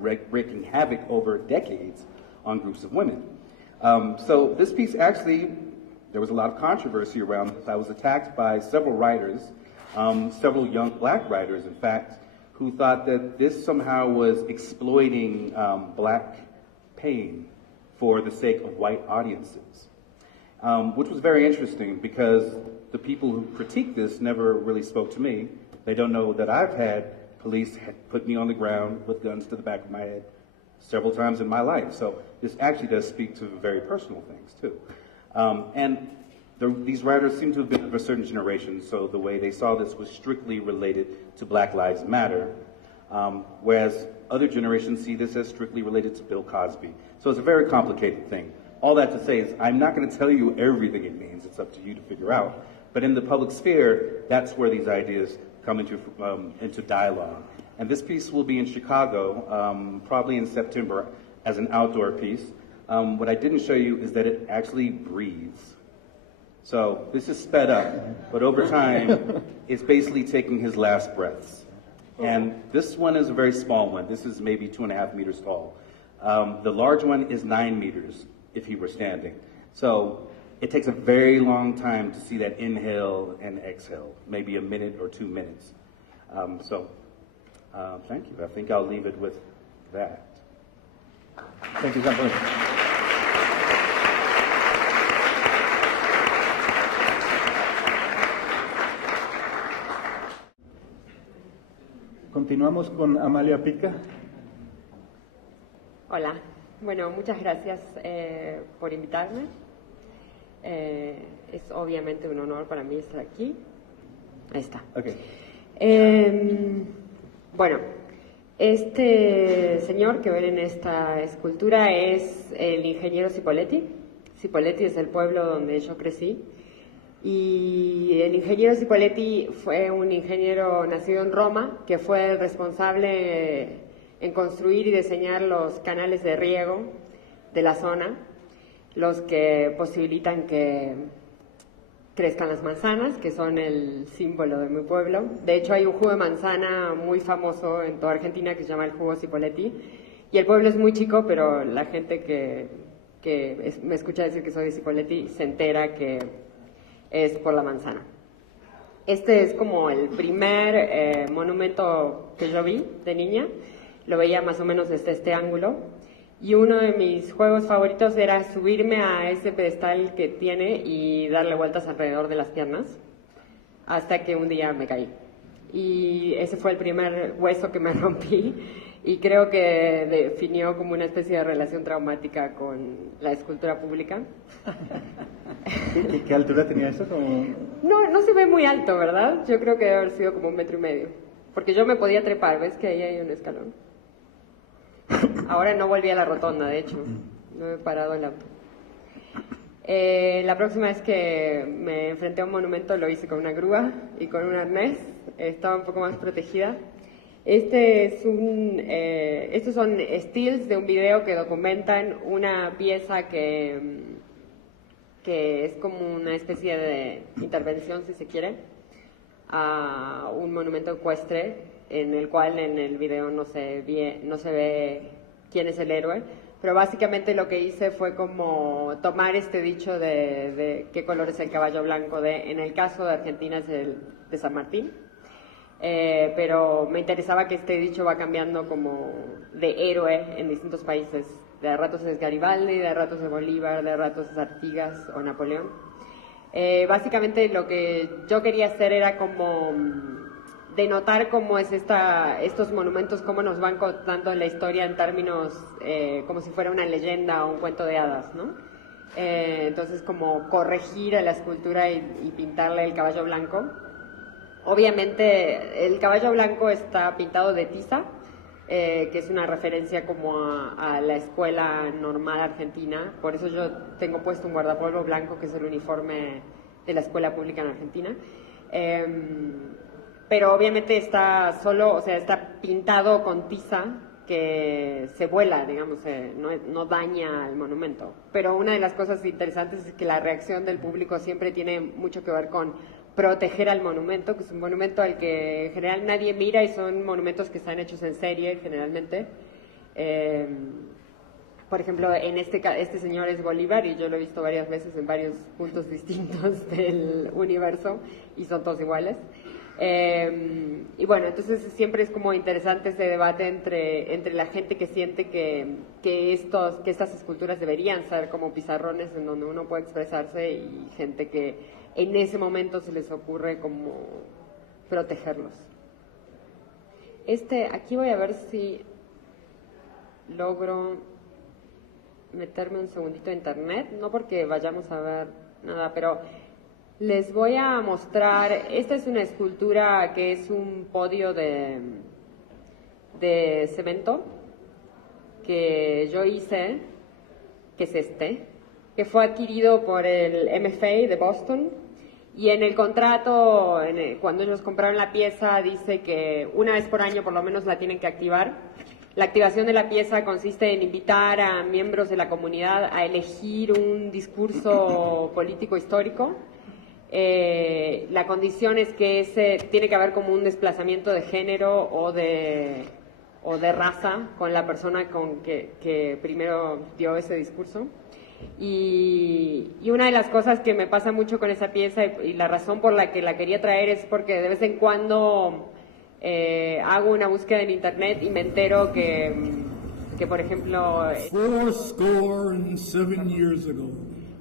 wreaking havoc over decades on groups of women. So this piece actually, there was a lot of controversy around this. I was attacked by several writers, several young black writers, in fact, who thought that this somehow was exploiting black pain for the sake of white audiences, which was very interesting because the people who critiqued this never really spoke to me. They don't know that I've had police put me on the ground with guns to the back of my head several times in my life. So this actually does speak to very personal things too. These writers seem to have been of a certain generation, so the way they saw this was strictly related to Black Lives Matter, whereas other generations see this as strictly related to Bill Cosby. So it's a very complicated thing. All that to say is I'm not going to tell you everything it means. It's up to you to figure out. But in the public sphere, that's where these ideas come into dialogue. And this piece will be in Chicago, probably in September, as an outdoor piece. What I didn't show you is that it actually breathes. So this is sped up, but over time, it's basically taking his last breaths. And this one is a very small one. This is maybe 2.5 meters tall. The large one is 9 meters if he were standing. So it takes a very long time to see that inhale and exhale, maybe a minute or 2 minutes. Thank you. I think I'll leave it with that. Thank you, Antonio. Continuamos con Amalia Pica. Hola, bueno, muchas gracias por invitarme. Es obviamente un honor para mí estar aquí. Ahí está. Okay. Bueno, este señor que ven en esta escultura es el ingeniero Cipoletti. Cipoletti es el pueblo donde yo crecí. Y el ingeniero Cipoletti fue un ingeniero nacido en Roma, que fue el responsable en construir y diseñar los canales de riego de la zona, los que posibilitan que crezcan las manzanas, que son el símbolo de mi pueblo. De hecho, hay un jugo de manzana muy famoso en toda Argentina que se llama el jugo Cipoletti. Y el pueblo es muy chico, pero la gente que me escucha decir que soy de Cipoletti se entera que es por la manzana. Este es como el primer monumento que yo vi de niña. Lo veía más o menos desde este ángulo. Y uno de mis juegos favoritos era subirme a ese pedestal que tiene y darle vueltas alrededor de las piernas, hasta que un día me caí. Y ese fue el primer hueso que me rompí, y creo que definió como una especie de relación traumática con la escultura pública. ¿Y qué altura tenía eso? No se ve muy alto, ¿verdad? Yo creo que debe haber sido como 1,5 metros. Porque yo me podía trepar, ¿ves que ahí hay un escalón? Ahora no volví a la rotonda, de hecho. No he parado el auto. La próxima vez que me enfrenté a un monumento lo hice con una grúa y con un arnés. Estaba un poco más protegida. Estos son stills de un video que documentan una pieza que es como una especie de intervención, si se quiere, a un monumento ecuestre, en el cual en el video no se ve quién es el héroe, pero básicamente lo que hice fue como tomar este dicho de qué color es el caballo blanco, en el caso de Argentina es el de San Martín, pero me interesaba que este dicho va cambiando como de héroe en distintos países. De ratos es Garibaldi, de ratos es Bolívar, de ratos es Artigas o Napoleón. Básicamente lo que yo quería hacer era como denotar cómo es estos monumentos, cómo nos van contando la historia en términos como si fuera una leyenda o un cuento de hadas, ¿no? Entonces como corregir a la escultura y pintarle el caballo blanco. Obviamente el caballo blanco está pintado de tiza, que es una referencia como a la escuela normal argentina. Por eso yo tengo puesto un guardapolvo blanco, que es el uniforme de la escuela pública en Argentina. Pero obviamente está pintado con tiza que se vuela, digamos, no daña al monumento. Pero una de las cosas interesantes es que la reacción del público siempre tiene mucho que ver con proteger al monumento, que es un monumento al que en general nadie mira, y son monumentos que están hechos en serie generalmente. Por ejemplo, este señor es Bolívar, y yo lo he visto varias veces en varios puntos distintos del universo, y son todos iguales. Y bueno, entonces siempre es como interesante ese debate entre la gente que siente que estas esculturas deberían ser como pizarrones en donde uno puede expresarse, y gente que en ese momento se les ocurre como protegerlos. Aquí voy a ver si logro meterme un segundito a internet, no porque vayamos a ver nada, pero les voy a mostrar. Esta es una escultura que es un podio de cemento que yo hice, que es que fue adquirido por el MFA de Boston, Y en el contrato, cuando ellos compraron la pieza, dice que una vez por año por lo menos la tienen que activar. La activación de la pieza consiste en invitar a miembros de la comunidad a elegir un discurso político histórico. La condición es que tiene que haber como un desplazamiento de género o de raza con la persona que primero dio ese discurso. Y una de las cosas que me pasa mucho con esa pieza y la razón por la que la quería traer es porque de vez en cuando hago una búsqueda en internet y me entero que por ejemplo, 77 years ago,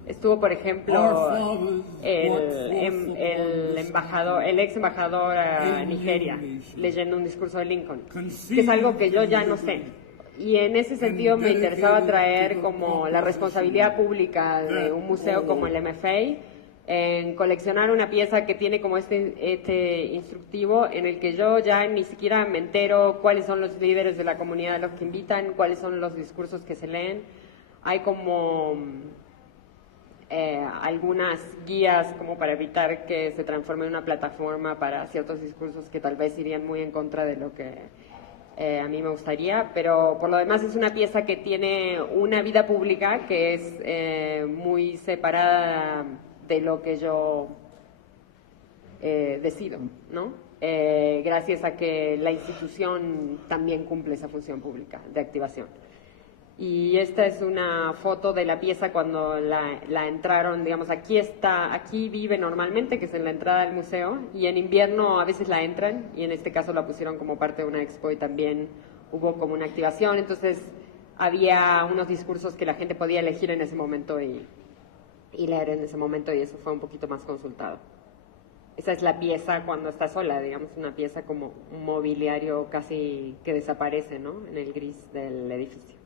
estuvo, por ejemplo, el ex embajador a Nigeria leyendo un discurso de Lincoln, que es algo que yo ya no sé. Y en ese sentido me interesaba traer como la responsabilidad pública de un museo como el MFA en coleccionar una pieza que tiene como este instructivo en el que yo ya ni siquiera me entero cuáles son los líderes de la comunidad a los que invitan, cuáles son los discursos que se leen. Hay como algunas guías como para evitar que se transforme en una plataforma para ciertos discursos que tal vez irían muy en contra de lo que a mí me gustaría, pero por lo demás es una pieza que tiene una vida pública que es muy separada de lo que yo decido, ¿no? Gracias a que la institución también cumple esa función pública de activación. Y esta es una foto de la pieza cuando la entraron, digamos, aquí vive normalmente, que es en la entrada del museo, y en invierno a veces la entran, y en este caso la pusieron como parte de una expo y también hubo como una activación, entonces había unos discursos que la gente podía elegir en ese momento y leer en ese momento, y eso fue un poquito más consultado. Esa es la pieza cuando está sola, digamos, una pieza como un mobiliario casi que desaparece, ¿no?, en el gris del edificio.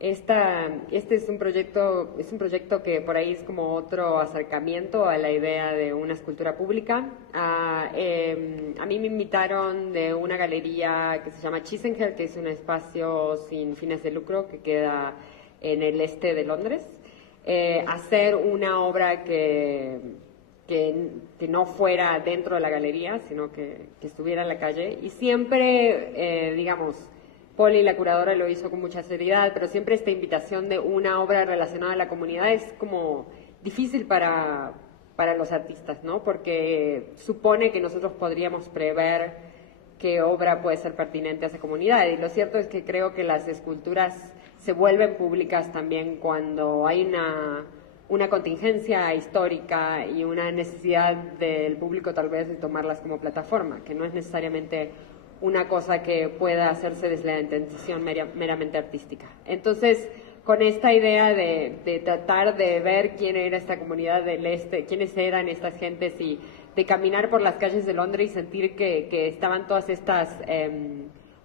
Este es un proyecto que por ahí es como otro acercamiento a la idea de una escultura pública. A mí me invitaron de una galería que se llama Chisenhall, que es un espacio sin fines de lucro que queda en el este de Londres, a hacer una obra que no fuera dentro de la galería, sino que estuviera en la calle. Y siempre, digamos, Poli, la curadora, lo hizo con mucha seriedad, pero siempre esta invitación de una obra relacionada a la comunidad es como difícil para los artistas, ¿no? Porque supone que nosotros podríamos prever qué obra puede ser pertinente a esa comunidad. Y lo cierto es que creo que las esculturas se vuelven públicas también cuando hay una contingencia histórica y una necesidad del público tal vez de tomarlas como plataforma, que no es necesariamente una cosa que pueda hacerse desde la intención meramente artística. Entonces, con esta idea de tratar de ver quién era esta comunidad del este, quiénes eran estas gentes, y de caminar por las calles de Londres y sentir que estaban todas estas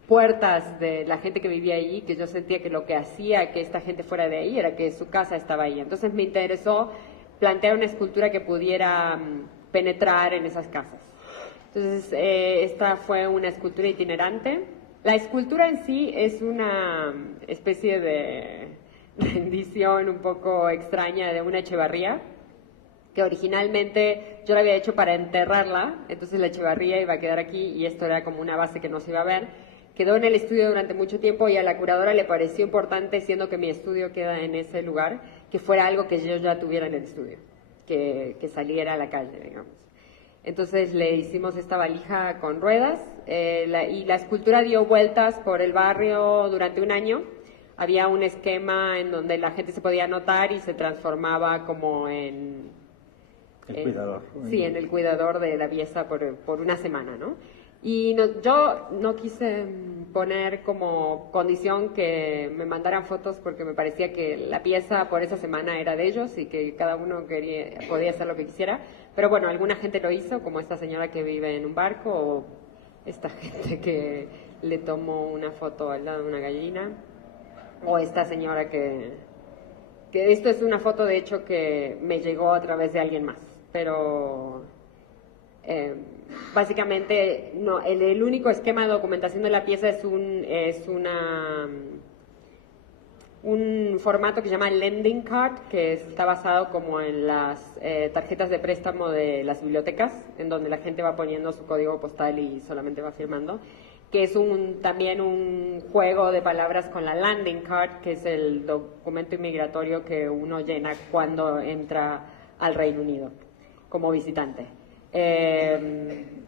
puertas de la gente que vivía allí, que yo sentía que lo que hacía que esta gente fuera de ahí era que su casa estaba ahí. Entonces me interesó plantear una escultura que pudiera penetrar en esas casas. Entonces, esta fue una escultura itinerante. La escultura en sí es una especie de rendición un poco extraña de una Echevarría, que originalmente yo la había hecho para enterrarla, entonces la Echevarría iba a quedar aquí y esto era como una base que no se iba a ver. Quedó en el estudio durante mucho tiempo y a la curadora le pareció importante, siendo que mi estudio queda en ese lugar, que fuera algo que yo ya tuviera en el estudio, que saliera a la calle, digamos. Entonces le hicimos esta valija con ruedas y la escultura dio vueltas por el barrio durante un año. Había un esquema en donde la gente se podía anotar y se transformaba como en... El cuidador. Sí, en el cuidador de la pieza por una semana, ¿no? Y yo no quise poner como condición que me mandaran fotos porque me parecía que la pieza por esa semana era de ellos y que cada uno podía hacer lo que quisiera. Pero bueno, alguna gente lo hizo, como esta señora que vive en un barco, o esta gente que le tomó una foto al lado de una gallina, o esta señora que esto es una foto de hecho que me llegó a través de alguien más, pero básicamente no, el único esquema de documentación de la pieza es un formato que se llama Lending Card, que está basado como en las tarjetas de préstamo de las bibliotecas, en donde la gente va poniendo su código postal y solamente va firmando, que es también un juego de palabras con la Landing Card, que es el documento inmigratorio que uno llena cuando entra al Reino Unido como visitante.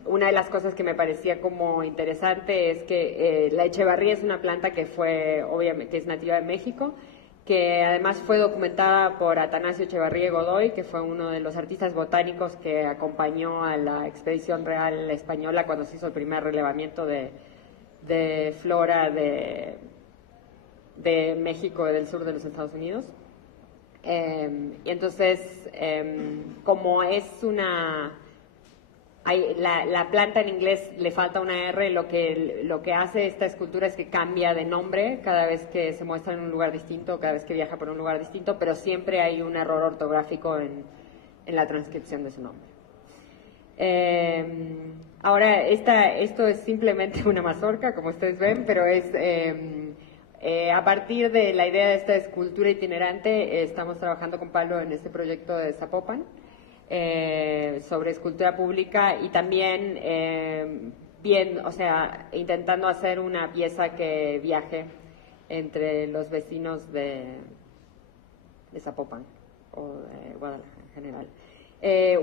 Una de las cosas que me parecía como interesante es que la echevarría es una planta que obviamente, que es nativa de México, que además fue documentada por Atanasio Echevarría Godoy, que fue uno de los artistas botánicos que acompañó a la expedición real española cuando se hizo el primer relevamiento de flora de México y del sur de los Estados Unidos. Y entonces, como es la planta en inglés le falta una R, lo que hace esta escultura es que cambia de nombre cada vez que se muestra en un lugar distinto, cada vez que viaja por un lugar distinto, pero siempre hay un error ortográfico en la transcripción de su nombre. Ahora, esto es simplemente una mazorca, como ustedes ven, pero es a partir de la idea de esta escultura itinerante, estamos trabajando con Pablo en este proyecto de Zapopan, sobre escultura pública y también intentando hacer una pieza que viaje entre los vecinos de Zapopan o de Guadalajara en general.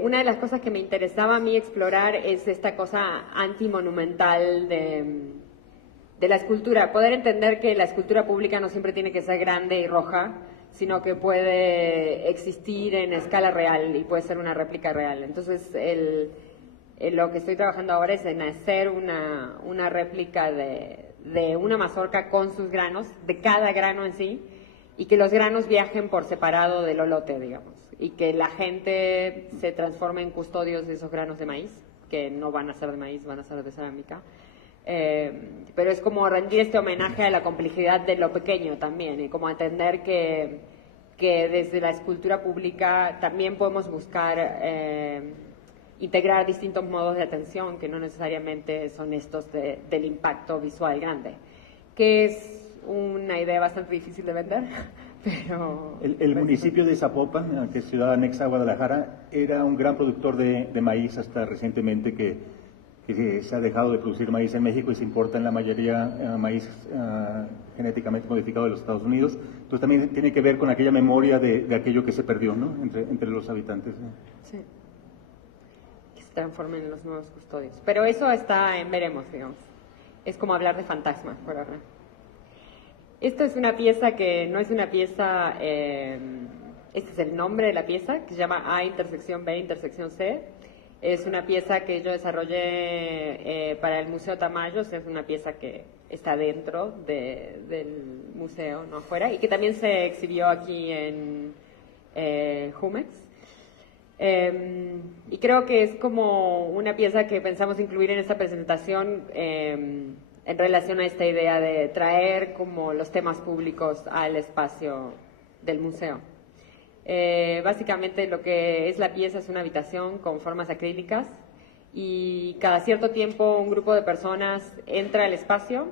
Una de las cosas que me interesaba a mí explorar es esta cosa antimonumental de la escultura, poder entender que la escultura pública no siempre tiene que ser grande y roja, sino que puede existir en escala real y puede ser una réplica real. Entonces, lo que estoy trabajando ahora es en hacer una réplica de una mazorca con sus granos, de cada grano en sí, y que los granos viajen por separado del olote, digamos, y que la gente se transforme en custodios de esos granos de maíz, que no van a ser de maíz, van a ser de cerámica. Pero es como rendir este homenaje a la complejidad de lo pequeño también, y como entender que desde la escultura pública también podemos buscar integrar distintos modos de atención que no necesariamente son estos del impacto visual grande, que es una idea bastante difícil de vender, pero... El municipio de Zapopan, que es ciudad anexa a Guadalajara, era un gran productor de maíz hasta recientemente que se ha dejado de producir maíz en México y se importa en la mayoría maíz genéticamente modificado de los Estados Unidos. Entonces también tiene que ver con aquella memoria de aquello que se perdió, ¿no?, entre los habitantes. Sí. Que se transformen en los nuevos custodios. Pero eso está en veremos, digamos. Es como hablar de fantasmas, por ahora. Esto es una pieza que no es una pieza... este es el nombre de la pieza, que se llama A intersección B intersección C. Es una pieza que yo desarrollé para el Museo Tamayo, es una pieza que está dentro del museo, no afuera, y que también se exhibió aquí en Jumex. Y creo que es como una pieza que pensamos incluir en esta presentación en relación a esta idea de traer como los temas públicos al espacio del museo. Básicamente lo que es la pieza es una habitación con formas acrílicas y cada cierto tiempo un grupo de personas entra al espacio,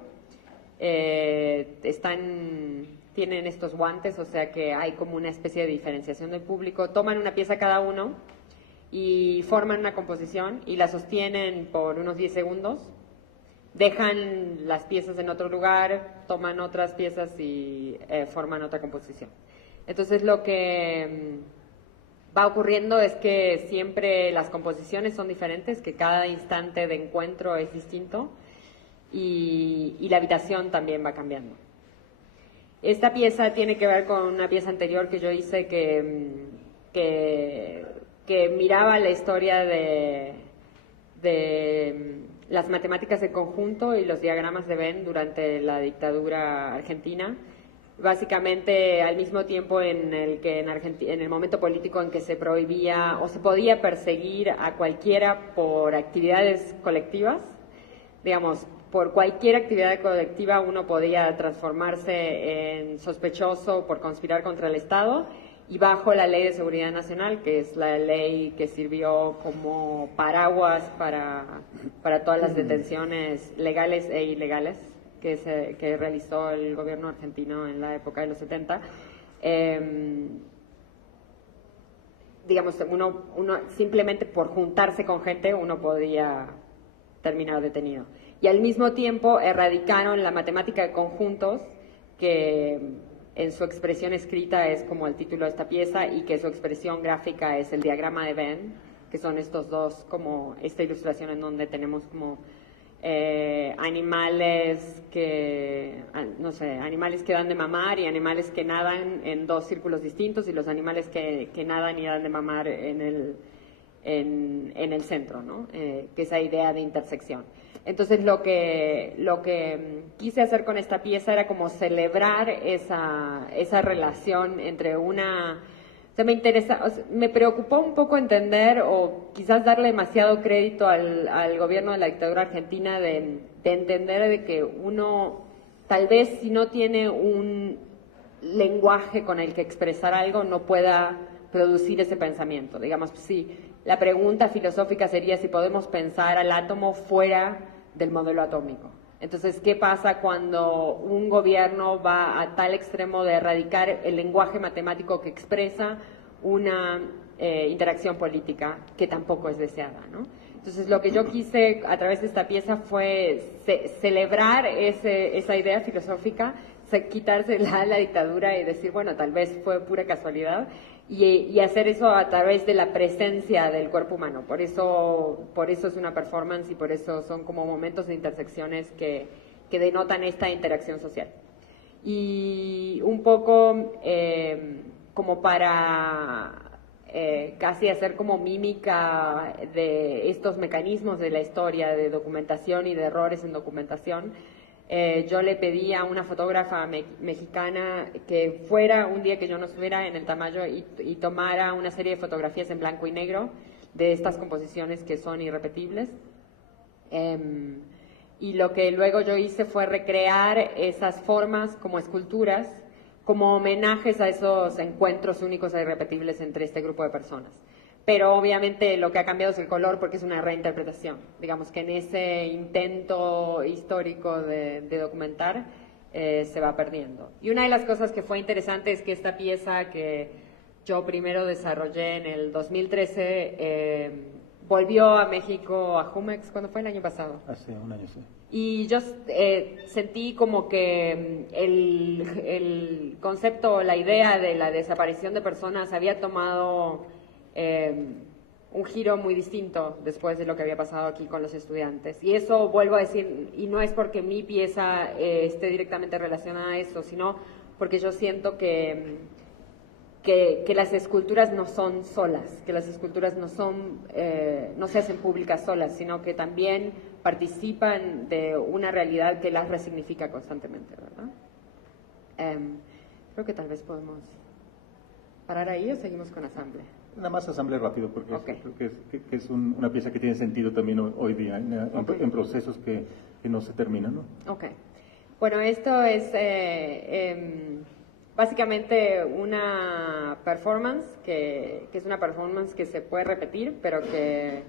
tienen estos guantes, o sea que hay como una especie de diferenciación del público, toman una pieza cada uno y forman una composición y la sostienen por unos 10 segundos, dejan las piezas en otro lugar, toman otras piezas y forman otra composición. Entonces lo que va ocurriendo es que siempre las composiciones son diferentes, que cada instante de encuentro es distinto y la habitación también va cambiando. Esta pieza tiene que ver con una pieza anterior que yo hice que miraba la historia de las matemáticas de conjunto y los diagramas de Venn durante la dictadura argentina. Básicamente al mismo tiempo en el que en el momento político en que se prohibía o se podía perseguir a cualquiera por actividades colectivas, digamos, por cualquier actividad colectiva uno podía transformarse en sospechoso por conspirar contra el Estado, y bajo la Ley de Seguridad Nacional, que es la ley que sirvió como paraguas para todas las detenciones legales e ilegales que realizó el gobierno argentino en la época de los 70. Digamos, uno simplemente por juntarse con gente uno podía terminar detenido. Y al mismo tiempo erradicaron la matemática de conjuntos, que en su expresión escrita es como el título de esta pieza, y que su expresión gráfica es el diagrama de Venn, que son estos dos, como esta ilustración en donde tenemos como animales que, no sé, animales que dan de mamar y animales que nadan en dos círculos distintos, y los animales que nadan y dan de mamar en el centro, ¿no? Que esa idea de intersección. Entonces lo que quise hacer con esta pieza era como celebrar esa relación entre una... O sea, me preocupó un poco entender, o quizás darle demasiado crédito al gobierno de la dictadura argentina de entender de que uno, tal vez si no tiene un lenguaje con el que expresar algo, no pueda producir ese pensamiento. Digamos, sí, la pregunta filosófica sería si podemos pensar al átomo fuera del modelo atómico. Entonces, ¿qué pasa cuando un gobierno va a tal extremo de erradicar el lenguaje matemático que expresa una interacción política que tampoco es deseada, ¿no? Entonces, lo que yo quise a través de esta pieza fue celebrar esa idea filosófica, quitarse la dictadura y decir, bueno, tal vez fue pura casualidad, y hacer eso a través de la presencia del cuerpo humano. Por eso es una performance, y por eso son como momentos de intersecciones que denotan esta interacción social. Y un poco como para casi hacer como mímica de estos mecanismos de la historia de documentación y de errores en documentación, yo le pedí a una fotógrafa mexicana que fuera un día que yo no estuviera en el Tamayo y tomara una serie de fotografías en blanco y negro de estas composiciones que son irrepetibles. Y lo que luego yo hice fue recrear esas formas como esculturas, como homenajes a esos encuentros únicos e irrepetibles entre este grupo de personas. Pero obviamente lo que ha cambiado es el color, porque es una reinterpretación. Digamos que en ese intento histórico de documentar se va perdiendo. Y una de las cosas que fue interesante es que esta pieza que yo primero desarrollé en el 2013 volvió a México, a Jumex, ¿cuándo fue? El año pasado. Hace un año, sí. Y yo sentí como que el concepto, la idea de la desaparición de personas había tomado un giro muy distinto después de lo que había pasado aquí con los estudiantes. Y eso, vuelvo a decir, y no es porque mi pieza esté directamente relacionada a eso, sino porque yo siento que las esculturas no son solas, que las esculturas no se hacen públicas solas, sino que también participan de una realidad que las resignifica constantemente, ¿verdad? Creo que tal vez podemos parar ahí o seguimos con asamblea. Nada más asamblea rápido, porque Okay. creo que es una pieza que tiene sentido también hoy día, en procesos que no se terminan, ¿no? Ok. Bueno, esto es básicamente una performance, que es una performance que se puede repetir, pero que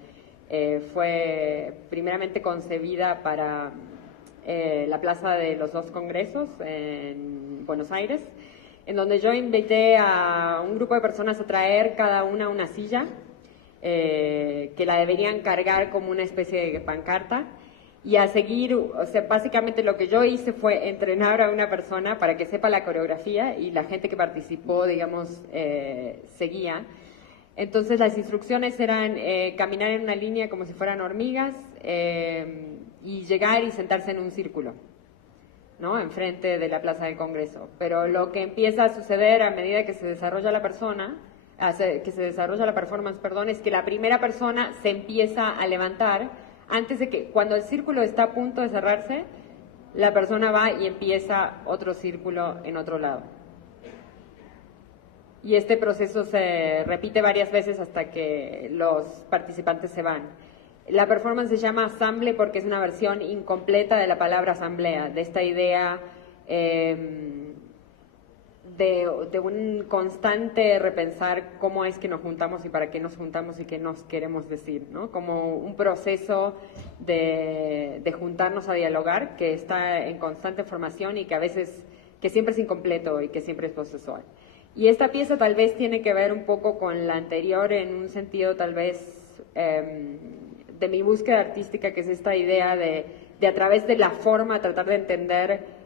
fue primeramente concebida para la Plaza de los Dos Congresos en Buenos Aires, en donde yo invité a un grupo de personas a traer cada una silla, que la deberían cargar como una especie de pancarta, y a seguir, o sea, básicamente lo que yo hice fue entrenar a una persona para que sepa la coreografía, y la gente que participó, digamos, seguía. Entonces las instrucciones eran caminar en una línea como si fueran hormigas, y llegar y sentarse en un círculo, ¿no? Enfrente de la Plaza del Congreso. Pero lo que empieza a suceder a medida que se desarrolla la performance, es que la primera persona se empieza a levantar antes de que, cuando el círculo está a punto de cerrarse, la persona va y empieza otro círculo en otro lado. Y este proceso se repite varias veces hasta que los participantes se van. La performance se llama Asamble porque es una versión incompleta de la palabra asamblea, de esta idea de un constante repensar cómo es que nos juntamos y para qué nos juntamos y qué nos queremos decir, ¿no? Como un proceso de juntarnos a dialogar que está en constante formación y que a veces, que siempre es incompleto y que siempre es procesual. Y esta pieza tal vez tiene que ver un poco con la anterior en un sentido tal vez de mi búsqueda artística, que es esta idea de a través de la forma tratar de entender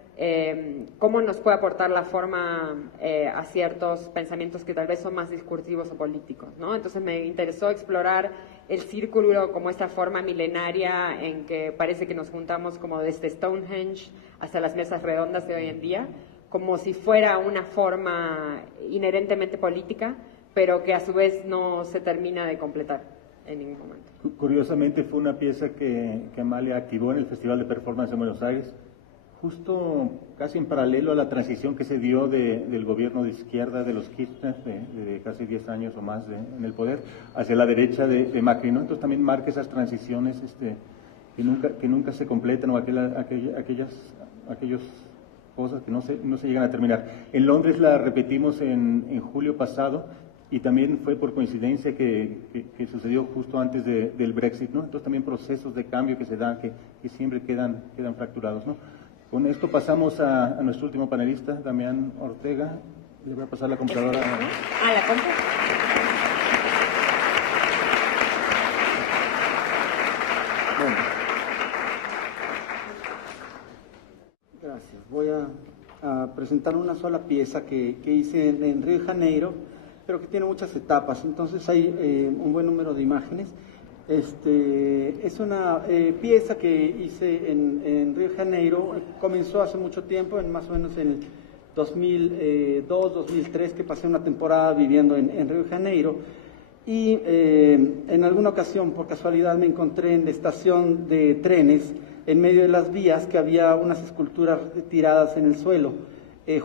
cómo nos puede aportar la forma a ciertos pensamientos que tal vez son más discursivos o políticos, ¿no? Entonces me interesó explorar el círculo como esta forma milenaria en que parece que nos juntamos como desde Stonehenge hasta las mesas redondas de hoy en día, como si fuera una forma inherentemente política, pero que a su vez no se termina de completar en ningún momento. Curiosamente fue una pieza que Amalia activó en el Festival de Performance de Buenos Aires, justo casi en paralelo a la transición que se dio del gobierno de izquierda de los Kirchner, de casi 10 años o más en el poder, hacia la derecha de Macri, ¿no? Entonces también marca esas transiciones que nunca se completan, o aquellas cosas que no se llegan a terminar. En Londres la repetimos en julio pasado, y también fue por coincidencia que sucedió justo antes del Brexit, ¿no? Entonces también procesos de cambio que se dan, que siempre quedan fracturados, ¿no? Con esto pasamos a nuestro último panelista, Damián Ortega. Le voy a pasar la computadora. ¿Ah, la compra? Bueno. Gracias. Voy a presentar una sola pieza que hice en Río de Janeiro, pero que tiene muchas etapas, entonces hay un buen número de imágenes. Es una pieza que hice en Río de Janeiro, comenzó hace mucho tiempo, más o menos en el 2002, 2003, que pasé una temporada viviendo en Río de Janeiro, y en alguna ocasión, por casualidad, me encontré en la estación de trenes, en medio de las vías, que había unas esculturas tiradas en el suelo,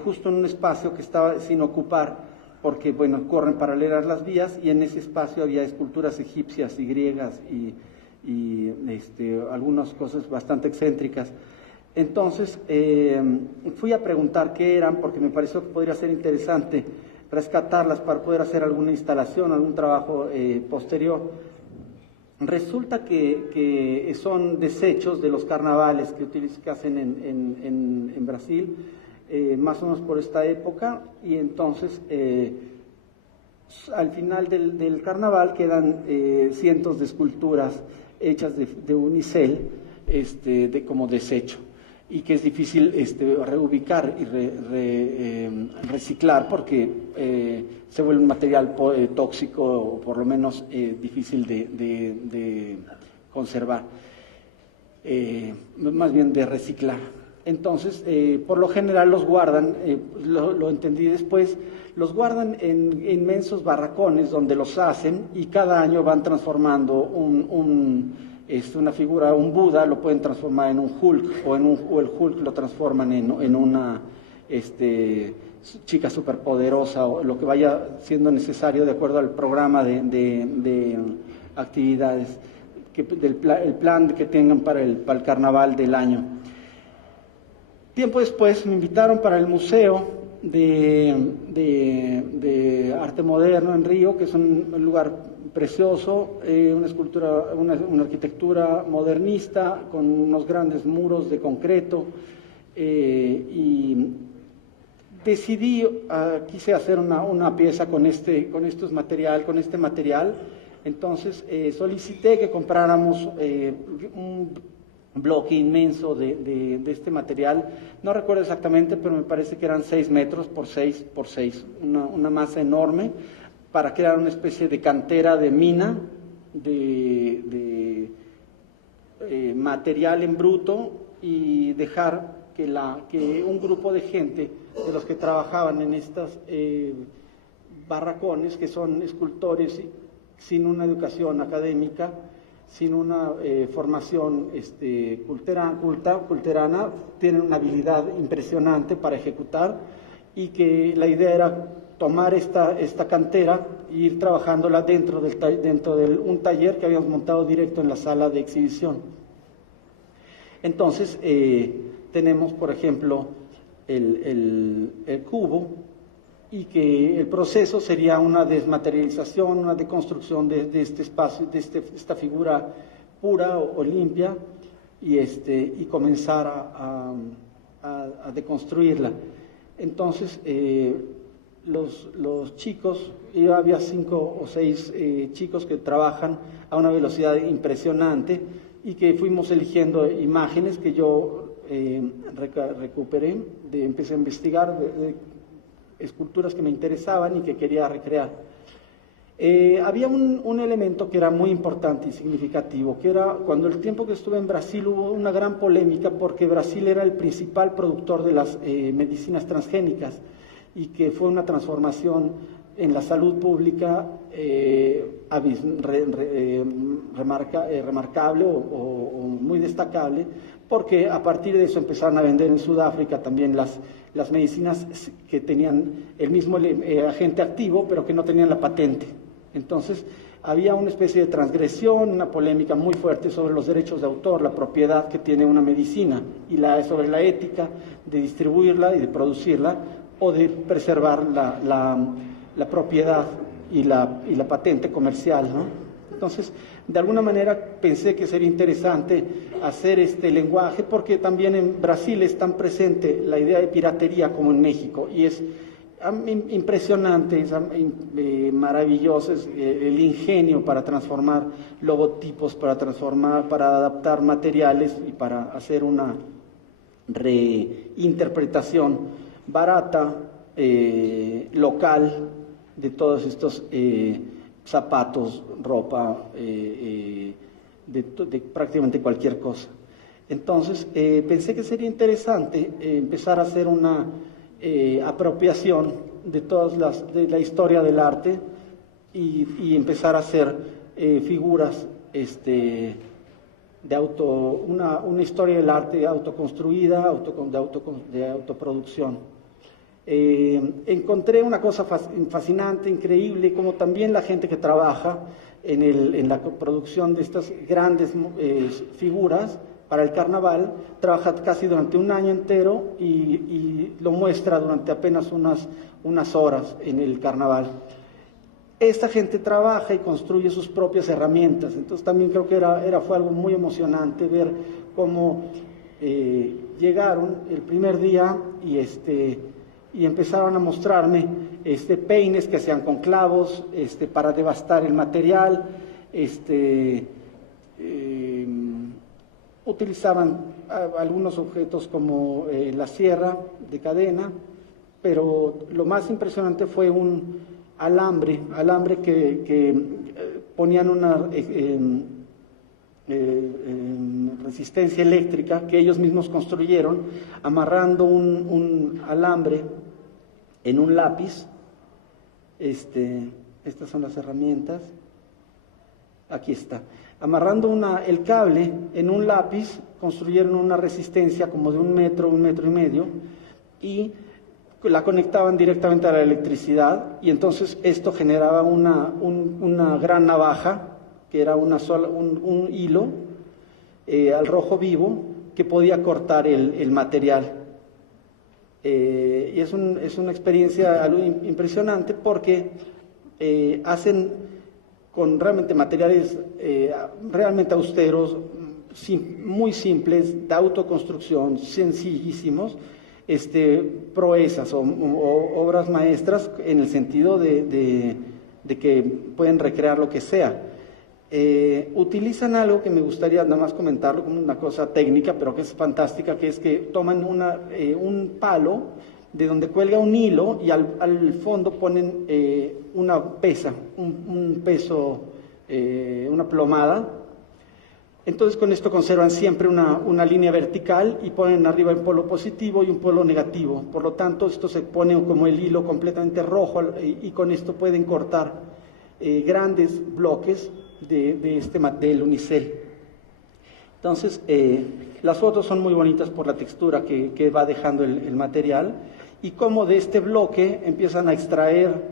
justo en un espacio que estaba sin ocupar, porque, bueno, corren paralelas las vías, y en ese espacio había esculturas egipcias y griegas y algunas cosas bastante excéntricas. Entonces, fui a preguntar qué eran, porque me pareció que podría ser interesante rescatarlas para poder hacer alguna instalación, algún trabajo posterior. Resulta que son desechos de los carnavales que hacen en Brasil, más o menos por esta época, y entonces al final del carnaval quedan cientos de esculturas hechas de unicel, como desecho, y que es difícil reubicar y reciclar, porque se vuelve un material tóxico, o por lo menos difícil de conservar, más bien de reciclar. Entonces, por lo general los guardan, lo entendí después, los guardan en inmensos barracones donde los hacen, y cada año van transformando una figura, un Buda lo pueden transformar en un Hulk, o el Hulk lo transforman en una chica superpoderosa, o lo que vaya siendo necesario de acuerdo al programa de actividades, el plan que tengan para el carnaval del año. Tiempo después me invitaron para el Museo de Arte Moderno en Río, que es un lugar precioso, una arquitectura modernista con unos grandes muros de concreto, y decidí, quise hacer una pieza con este material. Entonces solicité que compráramos un bloque inmenso de este material, no recuerdo exactamente, pero me parece que eran 6 metros por 6 por 6, una masa enorme, para crear una especie de cantera de mina de material en bruto, y dejar que un grupo de gente, de los que trabajaban en estas barracones, que son escultores sin una educación académica, sin una formación culterana, tienen una habilidad impresionante para ejecutar, y que la idea era tomar esta cantera e ir trabajándola dentro de un taller que habíamos montado directo en la sala de exhibición. Entonces, tenemos, por ejemplo, el cubo, y que el proceso sería una desmaterialización, una deconstrucción de este espacio, de esta figura pura o limpia, y comenzar a deconstruirla. Entonces, los chicos, había 5 o 6 chicos que trabajan a una velocidad impresionante y que fuimos eligiendo imágenes que yo recuperé, empecé a investigar de esculturas que me interesaban y que quería recrear. Había un elemento que era muy importante y significativo, que era cuando el tiempo que estuve en Brasil hubo una gran polémica porque Brasil era el principal productor de las medicinas transgénicas y que fue una transformación en la salud pública remarcable o muy destacable, porque a partir de eso empezaron a vender en Sudáfrica también las medicinas que tenían el mismo agente activo, pero que no tenían la patente. Entonces, había una especie de transgresión, una polémica muy fuerte sobre los derechos de autor, la propiedad que tiene una medicina, y sobre la ética de distribuirla y de producirla, o de preservar la propiedad y la patente comercial, ¿no? Entonces, de alguna manera pensé que sería interesante hacer este lenguaje, porque también en Brasil es tan presente la idea de piratería como en México, y es impresionante, es maravilloso, es el ingenio para transformar logotipos, para adaptar materiales y para hacer una reinterpretación barata, local, de todos estos zapatos, ropa, de prácticamente cualquier cosa. Entonces, pensé que sería interesante empezar a hacer una apropiación de la historia del arte y empezar a hacer figuras una historia del arte autoconstruida, de autoproducción. Encontré una cosa fascinante, increíble, como también la gente que trabaja en la producción de estas grandes figuras para el carnaval, trabaja casi durante un año entero y lo muestra durante apenas unas horas en el carnaval. Esta gente trabaja y construye sus propias herramientas, entonces también creo que fue algo muy emocionante ver cómo llegaron el primer día y empezaron a mostrarme peines que hacían con clavos para devastar el material, utilizaban algunos objetos como la sierra de cadena, pero lo más impresionante fue un alambre que ponían una resistencia eléctrica que ellos mismos construyeron, amarrando un alambre en un lápiz. Estas son las herramientas. Aquí está. Amarrando el cable en un lápiz, construyeron una resistencia como de 1 metro, 1,5 metros, y la conectaban directamente a la electricidad, y entonces esto generaba una gran navaja, que era un hilo al rojo vivo, que podía cortar el material. Y es una experiencia impresionante porque hacen con realmente materiales realmente austeros, muy simples, de autoconstrucción, sencillísimos, proezas o obras maestras en el sentido de que pueden recrear lo que sea. Utilizan algo que me gustaría nada más comentarlo como una cosa técnica, pero que es fantástica, que es que toman un palo de donde cuelga un hilo y al fondo ponen una pesa, un peso, una plomada. Entonces con esto conservan siempre una línea vertical y ponen arriba un polo positivo y un polo negativo. Por lo tanto, esto se pone como el hilo completamente rojo y con esto pueden cortar grandes bloques del unicel. Entonces, las fotos son muy bonitas por la textura que va dejando el material y cómo de este bloque empiezan a extraer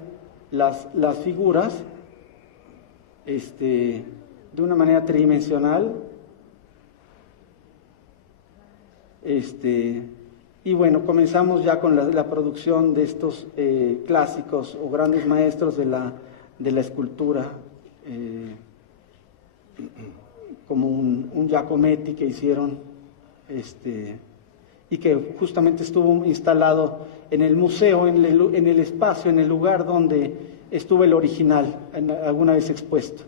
las figuras de una manera tridimensional, Y bueno, comenzamos ya con la producción de estos clásicos o grandes maestros de la escultura, como un Giacometti que hicieron, y que justamente estuvo instalado en el museo, en el espacio, en el lugar donde estuvo el original, alguna vez expuesto.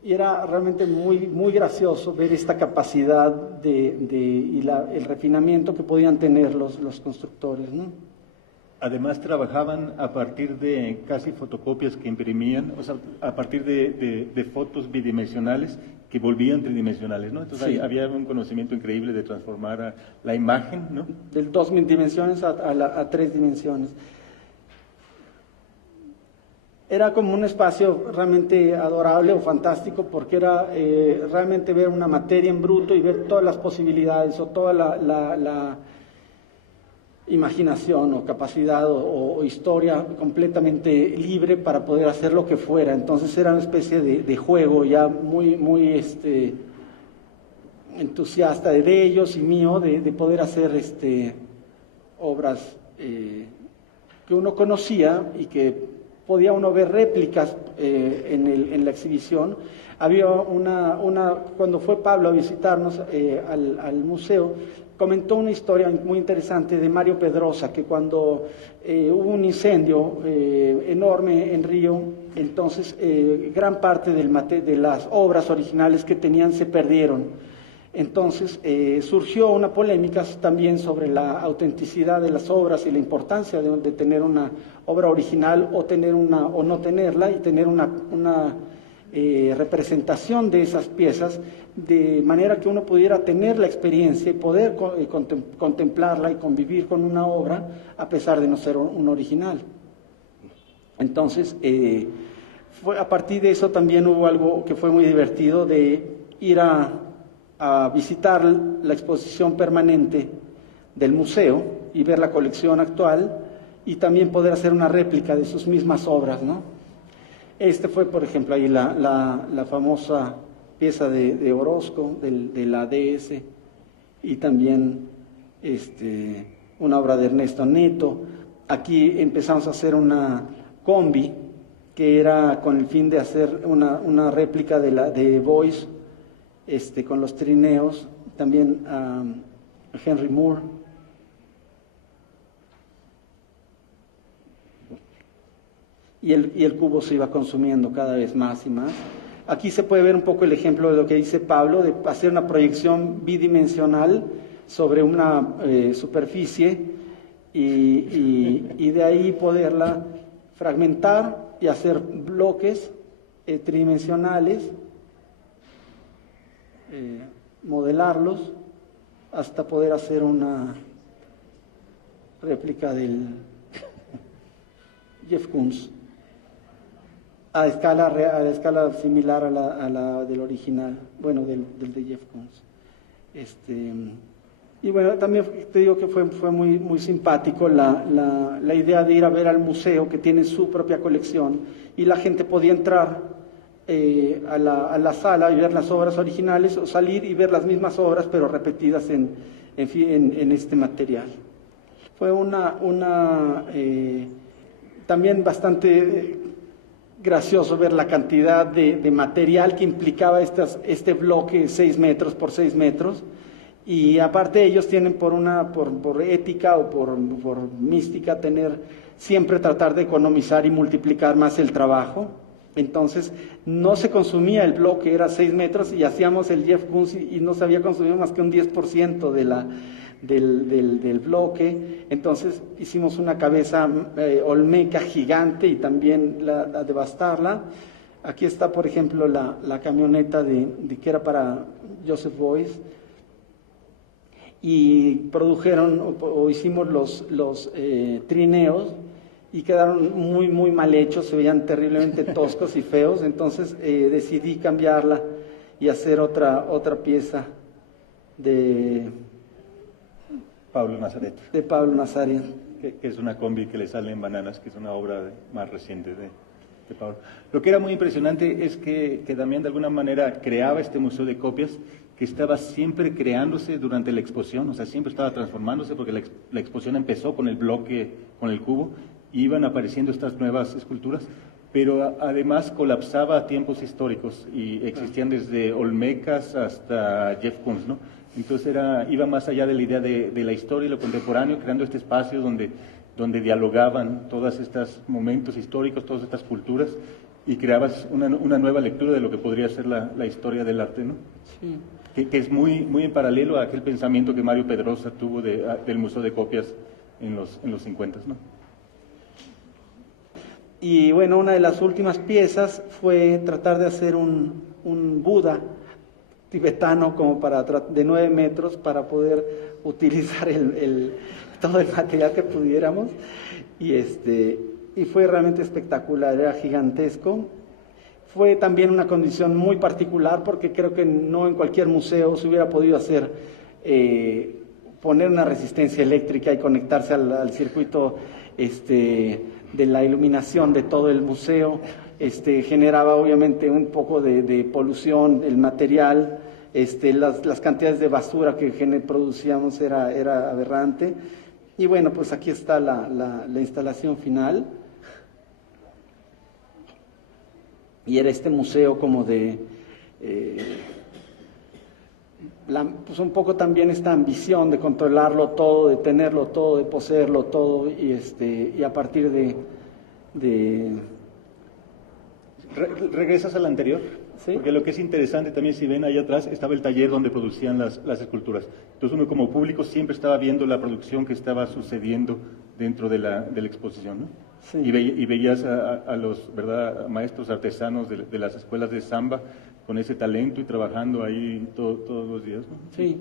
Y era realmente muy gracioso ver esta capacidad y el refinamiento que podían tener los constructores, ¿no? Además trabajaban a partir de casi fotocopias que imprimían, o sea, a partir de fotos bidimensionales que volvían tridimensionales, ¿no? Entonces sí. había un conocimiento increíble de transformar la imagen, ¿no? De 2 dimensiones a 3 dimensiones. Era como un espacio realmente adorable o fantástico, porque era realmente ver una materia en bruto y ver todas las posibilidades o toda la imaginación o capacidad o historia completamente libre para poder hacer lo que fuera. Entonces era una especie de juego ya muy entusiasta de ellos y mío de poder hacer obras que uno conocía y que podía uno ver réplicas en la exhibición. Había cuando fue Pablo a visitarnos al museo, comentó una historia muy interesante de Mario Pedrosa, que cuando hubo un incendio enorme en Río, entonces gran parte de las obras originales que tenían se perdieron. Entonces surgió una polémica también sobre la autenticidad de las obras y la importancia de tener una obra original o no tenerla, y tener una representación de esas piezas, de manera que uno pudiera tener la experiencia y poder contemplarla y convivir con una obra a pesar de no ser un original. Entonces, a partir de eso también hubo algo que fue muy divertido, de ir a visitar la exposición permanente del museo y ver la colección actual, y también poder hacer una réplica de sus mismas obras, ¿no? Fue, por ejemplo, ahí la famosa pieza de Orozco, de la DS, y también una obra de Ernesto Neto. Aquí empezamos a hacer una combi, que era con el fin de hacer una réplica de Boyce, con los trineos, también a Henry Moore. Y el cubo se iba consumiendo cada vez más y más. Aquí se puede ver un poco el ejemplo de lo que dice Pablo, de hacer una proyección bidimensional sobre una superficie y de ahí poderla fragmentar y hacer bloques tridimensionales, modelarlos hasta poder hacer una réplica del Jeff Koons a escala similar a la del original, bueno, del de Jeff Koons. Y bueno, también te digo que fue muy simpático la idea de ir a ver al museo, que tiene su propia colección, y la gente podía entrar a la sala y ver las obras originales, o salir y ver las mismas obras pero repetidas en este material. Fue también bastante gracioso ver la cantidad de material que implicaba este bloque 6 metros por 6 metros, y aparte ellos tienen por ética o por mística siempre tratar de economizar y multiplicar más el trabajo. Entonces no se consumía el bloque, era 6 metros, y hacíamos el Jeff Koons y no se había consumido más que un 10% del bloque. Entonces hicimos una cabeza olmeca gigante y también la devastarla. Aquí está, por ejemplo, la camioneta que era para Joseph Beuys, y produjeron o hicimos los trineos, y quedaron muy mal hechos, se veían terriblemente toscos y feos. Entonces decidí cambiarla y hacer otra pieza de Pablo Nazaret. De Pablo Nazaret. Que es una combi que le sale en Bananas, que es una obra más reciente de Pablo. Lo que era muy impresionante es que Damián de alguna manera creaba este museo de copias, que estaba siempre creándose durante la exposición, o sea, siempre estaba transformándose porque la exposición empezó con el bloque, con el cubo, y iban apareciendo estas nuevas esculturas, pero además colapsaba a tiempos históricos y existían desde Olmecas hasta Jeff Koons, ¿no? Entonces iba más allá de la idea de la historia y lo contemporáneo, creando este espacio donde dialogaban todos estos momentos históricos, todas estas culturas, y creabas una nueva lectura de lo que podría ser la historia del arte, ¿no? Sí. Que es muy en paralelo a aquel pensamiento que Mario Pedrosa tuvo del Museo de Copias en los 50, ¿no? Y bueno, una de las últimas piezas fue tratar de hacer un Buda tibetano como de 9 metros para poder utilizar todo el material que pudiéramos, y fue realmente espectacular, era gigantesco. Fue también una condición muy particular porque creo que no en cualquier museo se hubiera podido hacer, poner una resistencia eléctrica y conectarse al circuito de la iluminación de todo el museo. Generaba obviamente un poco de polución, el material, las cantidades de basura que producíamos era aberrante. Y bueno, pues aquí está la instalación final. Y era este museo como pues un poco también esta ambición de controlarlo todo, de tenerlo todo, de poseerlo todo, y a partir Regresas al anterior, ¿sí? Porque lo que es interesante también, si ven ahí atrás, estaba el taller donde producían las esculturas. Entonces uno como público siempre estaba viendo la producción que estaba sucediendo dentro de la exposición, ¿no? Sí. Y veías a los, ¿verdad?, maestros artesanos de las escuelas de samba con ese talento y trabajando ahí todos los días, ¿no? Sí,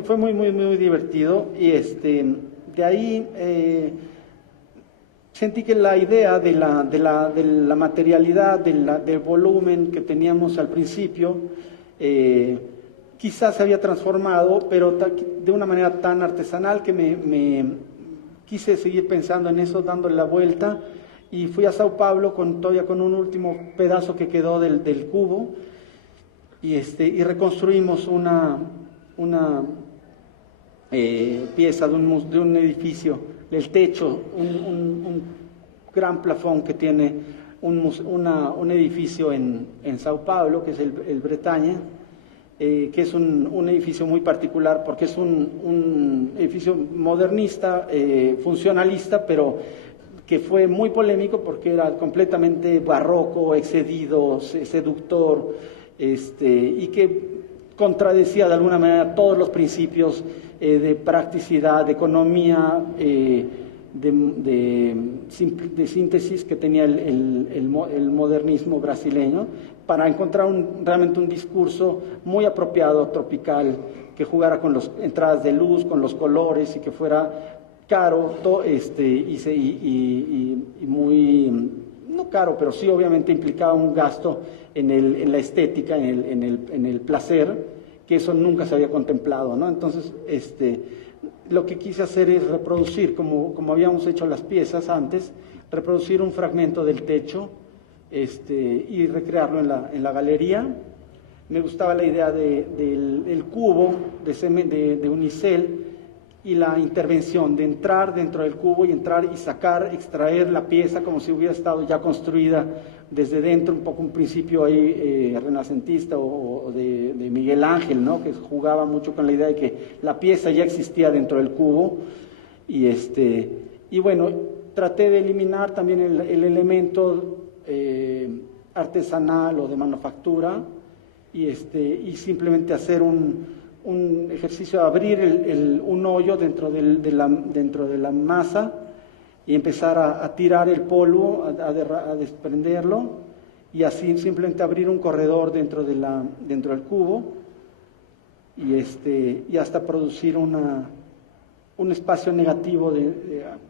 fue muy, muy, muy divertido. Y de ahí sentí que la idea de la materialidad, del volumen que teníamos al principio, quizás se había transformado, pero de una manera tan artesanal que me quise seguir pensando en eso, dándole la vuelta, y fui a Sao Paulo todavía con un último pedazo que quedó del cubo, y reconstruimos una pieza de un edificio, del techo, un gran plafón que tiene un edificio en Sao Paulo, que es el Bretaña, que es un edificio muy particular porque es un edificio modernista, funcionalista, pero que fue muy polémico porque era completamente barroco, excedido, seductor, y que contradecía de alguna manera todos los principios de practicidad, de economía, de síntesis que tenía el modernismo brasileño, para encontrar realmente un discurso muy apropiado, tropical, que jugara con las entradas de luz, con los colores, y que fuera caro, y muy, no caro, pero sí obviamente implicaba un gasto en la estética, en el placer, que eso nunca se había contemplado, ¿no? Entonces, lo que quise hacer es reproducir, como habíamos hecho las piezas antes, reproducir un fragmento del techo, y recrearlo en la galería. Me gustaba la idea del cubo de unicel, y la intervención de entrar dentro del cubo y entrar y extraer la pieza como si hubiera estado ya construida desde dentro, un poco un principio ahí renacentista o de Miguel Ángel, ¿no?, que jugaba mucho con la idea de que la pieza ya existía dentro del cubo, y bueno, traté de eliminar también el elemento artesanal o de manufactura, y simplemente hacer un ejercicio de abrir un hoyo dentro de la masa y empezar a tirar el polvo, a desprenderlo, y así simplemente abrir un corredor dentro del cubo, y hasta producir un espacio negativo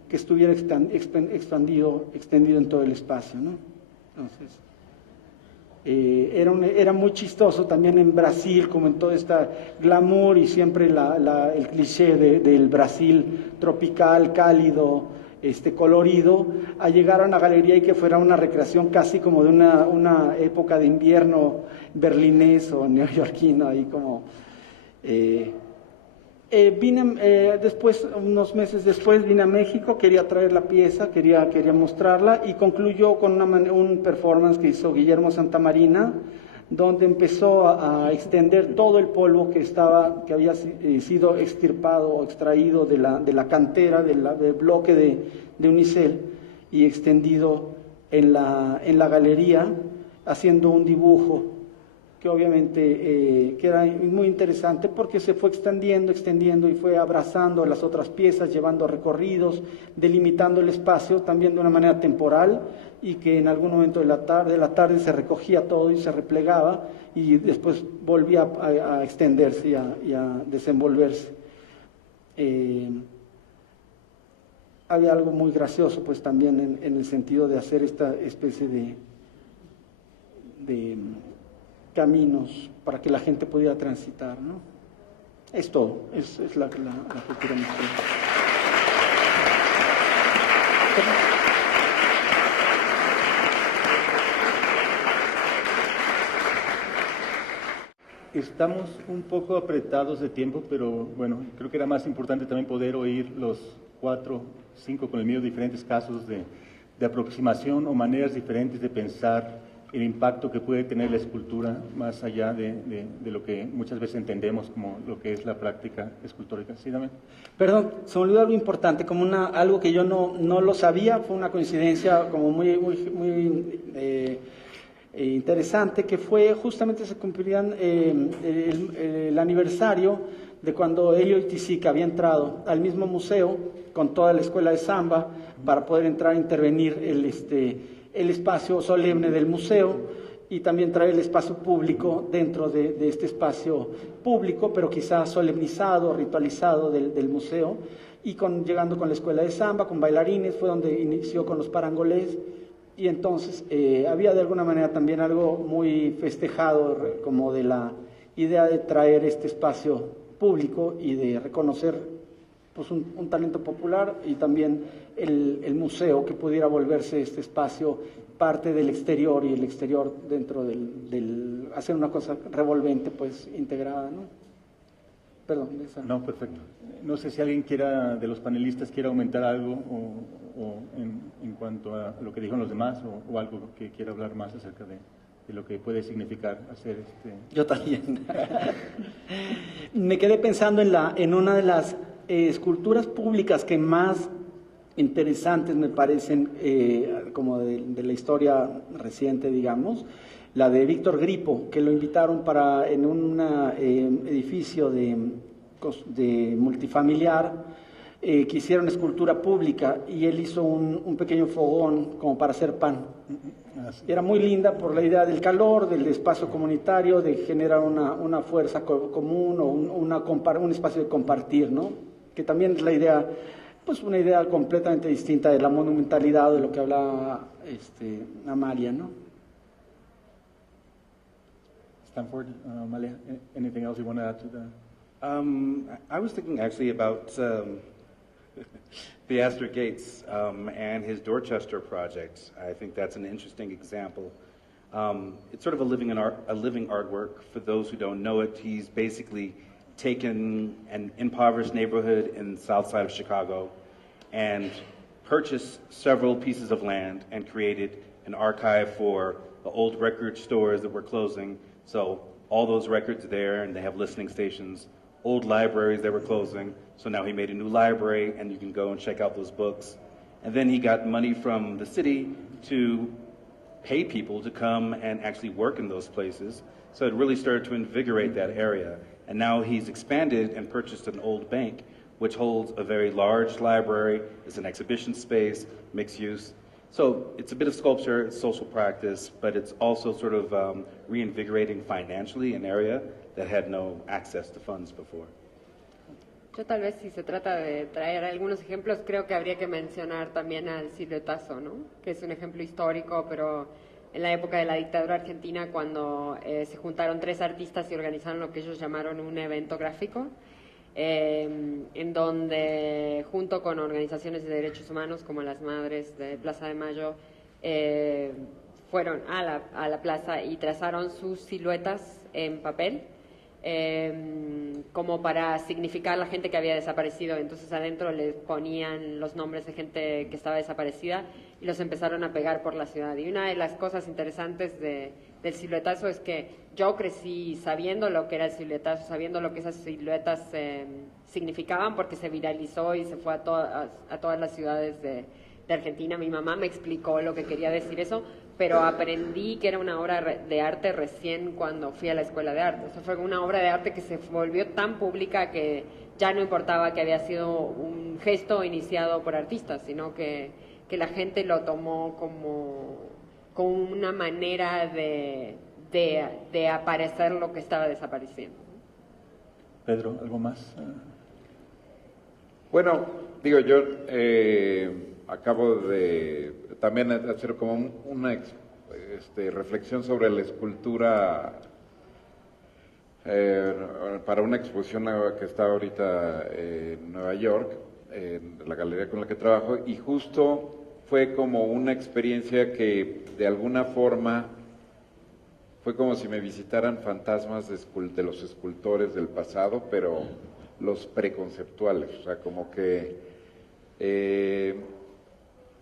que estuviera extendido en todo el espacio, ¿no? Entonces, era muy chistoso también en Brasil, como en todo este glamour y siempre el cliché del Brasil tropical, cálido, colorido, a llegar a una galería y que fuera una recreación casi como de una época de invierno berlinés o neoyorquino, ahí como Vine después, unos meses después, vine a México, quería traer la pieza, quería mostrarla, y concluyó con un performance que hizo Guillermo Santamarina, donde empezó a extender todo el polvo que había sido extirpado o extraído de la cantera, del bloque de unicel, y extendido en la galería, haciendo un dibujo que obviamente que era muy interesante porque se fue extendiendo y fue abrazando las otras piezas, llevando recorridos, delimitando el espacio también de una manera temporal, y que en algún momento de la tarde se recogía todo y se replegaba y después volvía a extenderse y a desenvolverse. Había algo muy gracioso pues también en el sentido de hacer esta especie de caminos para que la gente pudiera transitar, ¿no? Es todo, es la cultura mexicana. Estamos un poco apretados de tiempo, pero bueno, creo que era más importante también poder oír los 4, 5 con el mío diferentes casos de aproximación o maneras diferentes de pensar el impacto que puede tener la escultura más allá de lo que muchas veces entendemos como lo que es la práctica escultórica. Sí, Damián. Perdón, se me olvidó algo importante, como algo que yo no lo sabía, fue una coincidencia como muy interesante, que fue justamente se cumplirían el aniversario de cuando Elio Itizica había entrado al mismo museo con toda la escuela de samba para poder entrar a intervenir el espacio solemne del museo y también traer el espacio público dentro de este espacio público, pero quizás solemnizado, ritualizado del museo, y llegando con la escuela de samba, con bailarines, fue donde inició con los parangolés, y entonces había de alguna manera también algo muy festejado como de la idea de traer este espacio público y de reconocer pues un talento popular, y también el museo que pudiera volverse este espacio parte del exterior, y el exterior dentro del hacer una cosa revolvente, pues integrada, ¿no? Perdón. No, perfecto. No sé si alguien de los panelistas quiera aumentar algo o en cuanto a lo que dijeron los demás, o algo que quiera hablar más acerca de lo que puede significar hacer Yo también. Me quedé pensando en una de las esculturas públicas que más interesantes me parecen, como de la historia reciente, digamos, la de Víctor Gripo, que lo invitaron en un edificio de multifamiliar, que hicieron escultura pública, y él hizo un pequeño fogón como para hacer pan. Era muy linda por la idea del calor, del espacio comunitario, de generar una fuerza común o un espacio de compartir, ¿no? Que también es la idea, pues una idea completamente distinta de la monumentalidad, de lo que hablaba Amalia, ¿no? Stanford, Amalia, anything else you want to add to that? I was thinking actually about Theaster Gates and his Dorchester project. I think that's an interesting example. It's sort of a living artwork. For those who don't know it, he's basically taken an impoverished neighborhood in the south side of Chicago and purchased several pieces of land and created an archive for the old record stores that were closing. So all those records there, and they have listening stations, old libraries that were closing. So now he made a new library, and you can go and check out those books. And then he got money from the city to pay people to come and actually work in those places. So it really started to invigorate that area. And now he's expanded and purchased an old bank, which holds a very large library. It's an exhibition space, mixed use. So it's a bit of sculpture, it's social practice, but it's also sort of reinvigorating financially an area that had no access to funds before. Yo tal vez, si se trata de traer algunos ejemplos, creo que habría que mencionar también al Silvio-Tasso, ¿no? Que es un ejemplo histórico, pero en la época de la dictadura argentina, cuando se juntaron 3 artistas y organizaron lo que ellos llamaron un evento gráfico, en donde, junto con organizaciones de derechos humanos como las Madres de Plaza de Mayo, fueron a la plaza y trazaron sus siluetas en papel, como para significar la gente que había desaparecido. Entonces adentro les ponían los nombres de gente que estaba desaparecida y los empezaron a pegar por la ciudad. Y una de las cosas interesantes del siluetazo es que yo crecí sabiendo lo que era el siluetazo, sabiendo lo que esas siluetas significaban, porque se viralizó y se fue a todas las ciudades de Argentina. Mi mamá me explicó lo que quería decir eso, pero aprendí que era una obra de arte recién cuando fui a la escuela de arte. O sea, fue una obra de arte que se volvió tan pública que ya no importaba que había sido un gesto iniciado por artistas, sino que la gente lo tomó como una manera de aparecer lo que estaba desapareciendo. Pedro, ¿algo más? Bueno, digo, yo acabo de también hacer como una reflexión sobre la escultura para una exposición que está ahorita en Nueva York, en la galería con la que trabajo, y justo fue como una experiencia que de alguna forma fue como si me visitaran fantasmas de los escultores del pasado, pero los preconceptuales, o sea, como que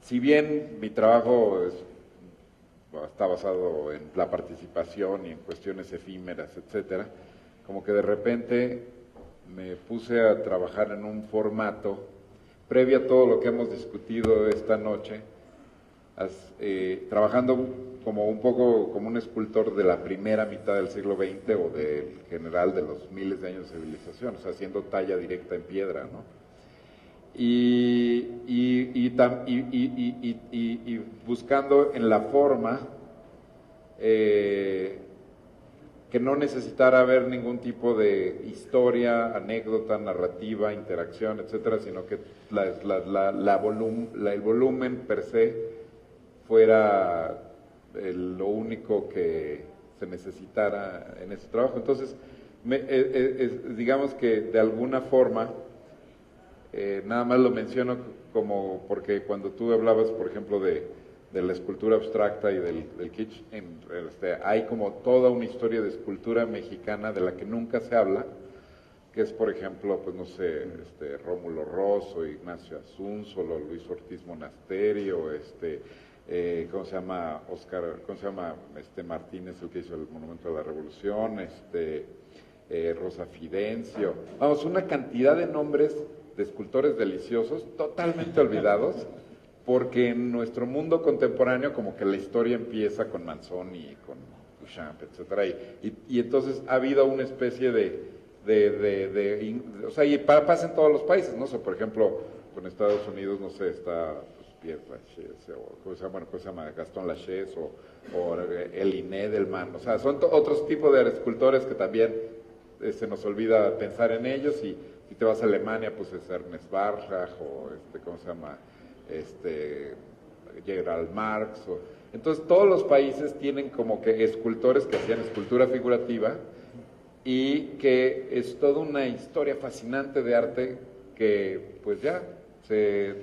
si bien mi trabajo está basado en la participación y en cuestiones efímeras, etcétera, como que de repente me puse a trabajar en un formato previo a todo lo que hemos discutido esta noche, trabajando como un poco como un escultor de la primera mitad del siglo XX o del general de los miles de años de civilización, o sea, haciendo talla directa en piedra, ¿no? Y buscando en la forma que no necesitara haber ningún tipo de historia, anécdota, narrativa, interacción, etcétera, sino que el volumen per se fuera lo único que se necesitara en ese trabajo. Entonces, digamos que de alguna forma, nada más lo menciono como porque cuando tú hablabas, por ejemplo, de la escultura abstracta y del kitsch, hay como toda una historia de escultura mexicana de la que nunca se habla, que es, por ejemplo, pues no sé, Rómulo Rosso, Ignacio Asunzolo, Luis Ortiz Monasterio, ¿cómo se llama? Martínez, el que hizo el Monumento a la Revolución, Rosa Fidencio, vamos, una cantidad de nombres de escultores deliciosos, totalmente olvidados, porque en nuestro mundo contemporáneo como que la historia empieza con Manzoni, con Duchamp, etcétera, y entonces ha habido una especie o sea, y pasa en todos los países, ¿no? O sea, por ejemplo, con Estados Unidos, no sé, está Pierre Lachaise, o ¿cómo se llama? Gastón Lachaise, o Eline Edelman, o sea, son otros tipos de escultores que también se nos olvida pensar en ellos, y si te vas a Alemania, pues es Ernest Barjach, o ¿cómo se llama? Gerald Marx, entonces todos los países tienen como que escultores que hacían escultura figurativa, y que es toda una historia fascinante de arte que pues ya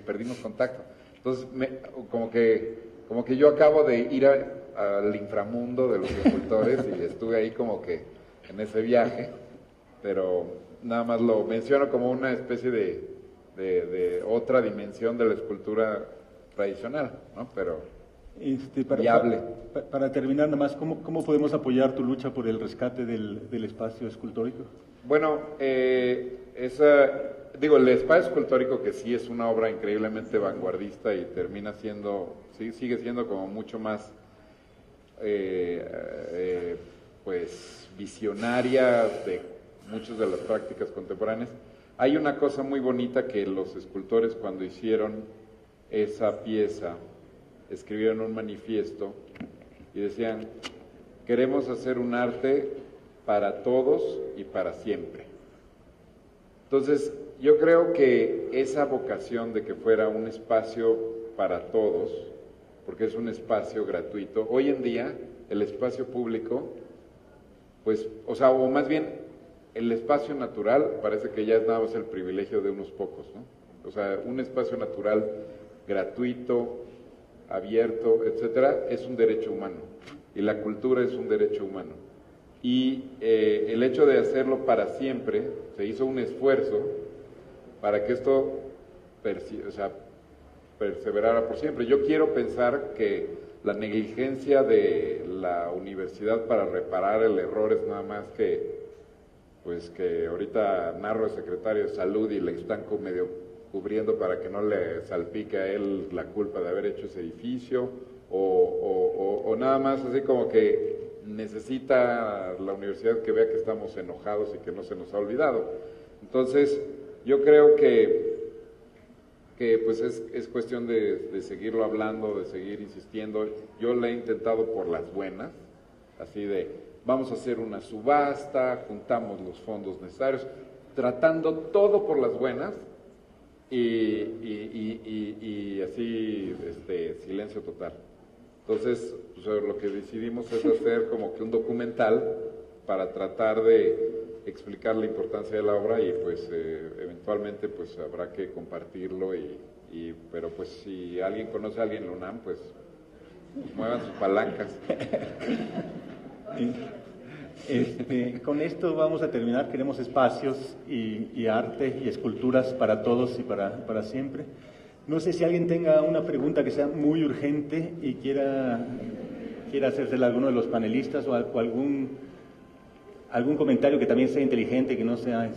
perdimos contacto. Entonces como que yo acabo de ir al inframundo de los escultores y estuve ahí como que en ese viaje, pero nada más lo menciono como una especie de otra dimensión de la escultura tradicional, ¿no? Pero viable. Para terminar, nada más, ¿cómo podemos apoyar tu lucha por el rescate del espacio escultórico? Bueno, el espacio escultórico, que sí es una obra increíblemente vanguardista y termina siendo, sigue siendo como mucho más pues visionaria de muchas de las prácticas contemporáneas. Hay una cosa muy bonita que los escultores, cuando hicieron esa pieza, escribieron un manifiesto y decían: queremos hacer un arte para todos y para siempre. Entonces, yo creo que esa vocación de que fuera un espacio para todos, porque es un espacio gratuito, hoy en día el espacio público, pues, o más bien el espacio natural parece que ya es nada más el privilegio de unos pocos, ¿no? O sea, un espacio natural gratuito, abierto, etcétera, es un derecho humano, y la cultura es un derecho humano. y el hecho de hacerlo para siempre, se hizo un esfuerzo para que esto perseverara por siempre. Yo quiero pensar que la negligencia de la universidad para reparar el error es nada más que, pues que ahorita Narro es secretario de salud y le están medio cubriendo para que no le salpique a él la culpa de haber hecho ese edificio, o nada más así como que necesita la universidad que vea que estamos enojados y que no se nos ha olvidado. Entonces, yo creo que pues es cuestión de seguirlo hablando, de seguir insistiendo. Yo le he intentado por las buenas, así de, vamos a hacer una subasta, juntamos los fondos necesarios, tratando todo por las buenas, y así, silencio total. Entonces, pues, lo que decidimos es hacer como que un documental para tratar de explicar la importancia de la obra y pues eventualmente pues habrá que compartirlo pero pues si alguien conoce a alguien en la UNAM, pues muevan sus palancas. Con esto vamos a terminar. Queremos espacios y arte y esculturas para todos y para siempre. No sé si alguien tenga una pregunta que sea muy urgente y quiera hacérsela a alguno de los panelistas o algún comentario que también sea inteligente, que no sea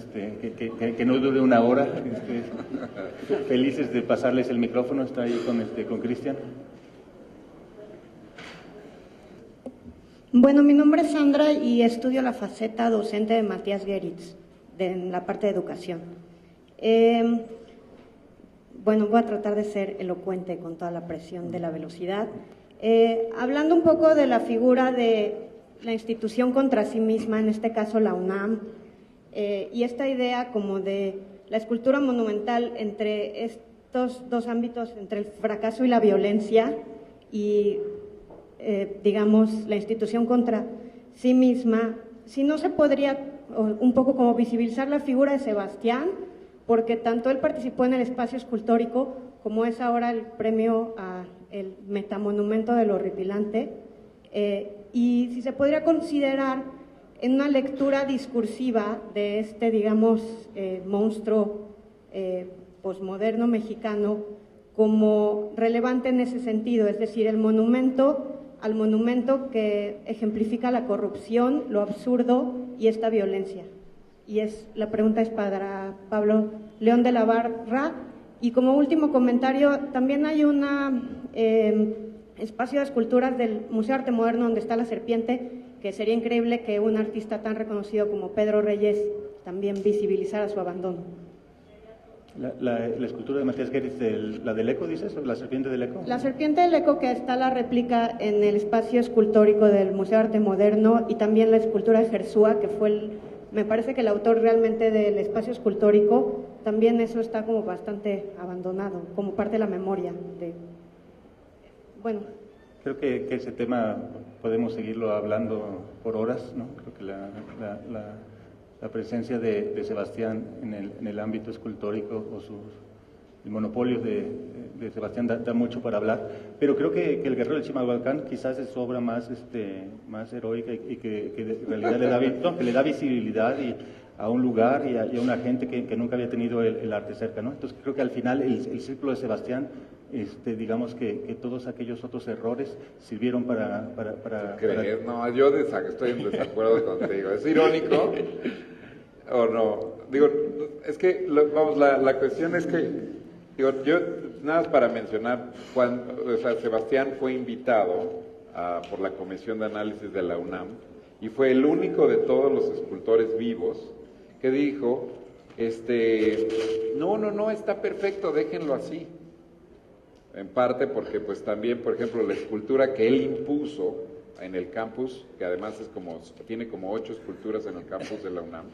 que no dure una hora. Felices de pasarles el micrófono. Está ahí con Cristian. Bueno, mi nombre es Sandra y estudio la faceta docente de Matías Geritz, en la parte de educación. Bueno, voy a tratar de ser elocuente con toda la presión de la velocidad. Hablando un poco de la figura de la institución contra sí misma, en este caso la UNAM, y esta idea como de la escultura monumental entre estos dos ámbitos, entre el fracaso y la violencia, y digamos, la institución contra sí misma, si no se podría un poco como visibilizar la figura de Sebastián, porque tanto él participó en el espacio escultórico como es ahora el premio a el metamonumento de lo horripilante, y si se podría considerar en una lectura discursiva de digamos, monstruo posmoderno mexicano como relevante en ese sentido, es decir, el monumento al monumento que ejemplifica la corrupción, lo absurdo y esta violencia. Y la pregunta es para Pablo León de la Barra. Y como último comentario, también hay un espacio de esculturas del Museo de Arte Moderno donde está la serpiente, que sería increíble que un artista tan reconocido como Pedro Reyes también visibilizara su abandono. La escultura de Matías Geritz, la del eco, ¿dices? ¿La serpiente del eco? La serpiente del eco, que está la réplica en el espacio escultórico del Museo de Arte Moderno, y también la escultura de Jersúa, que fue me parece que el autor realmente del espacio escultórico, también eso está como bastante abandonado, como parte de la memoria. Bueno. Creo que ese tema podemos seguirlo hablando por horas, ¿no? Creo que la presencia de Sebastián en el ámbito escultórico o el monopolio de Sebastián da mucho para hablar, pero creo que El Guerrero del Chimalhuacán quizás es su obra más heroica y que en realidad le da visibilidad a un lugar y a una gente que nunca había tenido el arte cerca, ¿no? Entonces creo que al final el círculo de Sebastián, digamos que todos aquellos otros errores sirvieron para No, yo estoy en desacuerdo contigo. Es irónico o no. Digo, es que la cuestión es que yo nada más para mencionar, Sebastián fue invitado por la Comisión de Análisis de la UNAM y fue el único de todos los escultores vivos que dijo, no, está perfecto, déjenlo así. En parte porque pues también, por ejemplo, la escultura que él impuso en el campus, que además tiene como 8 esculturas en el campus de la UNAM,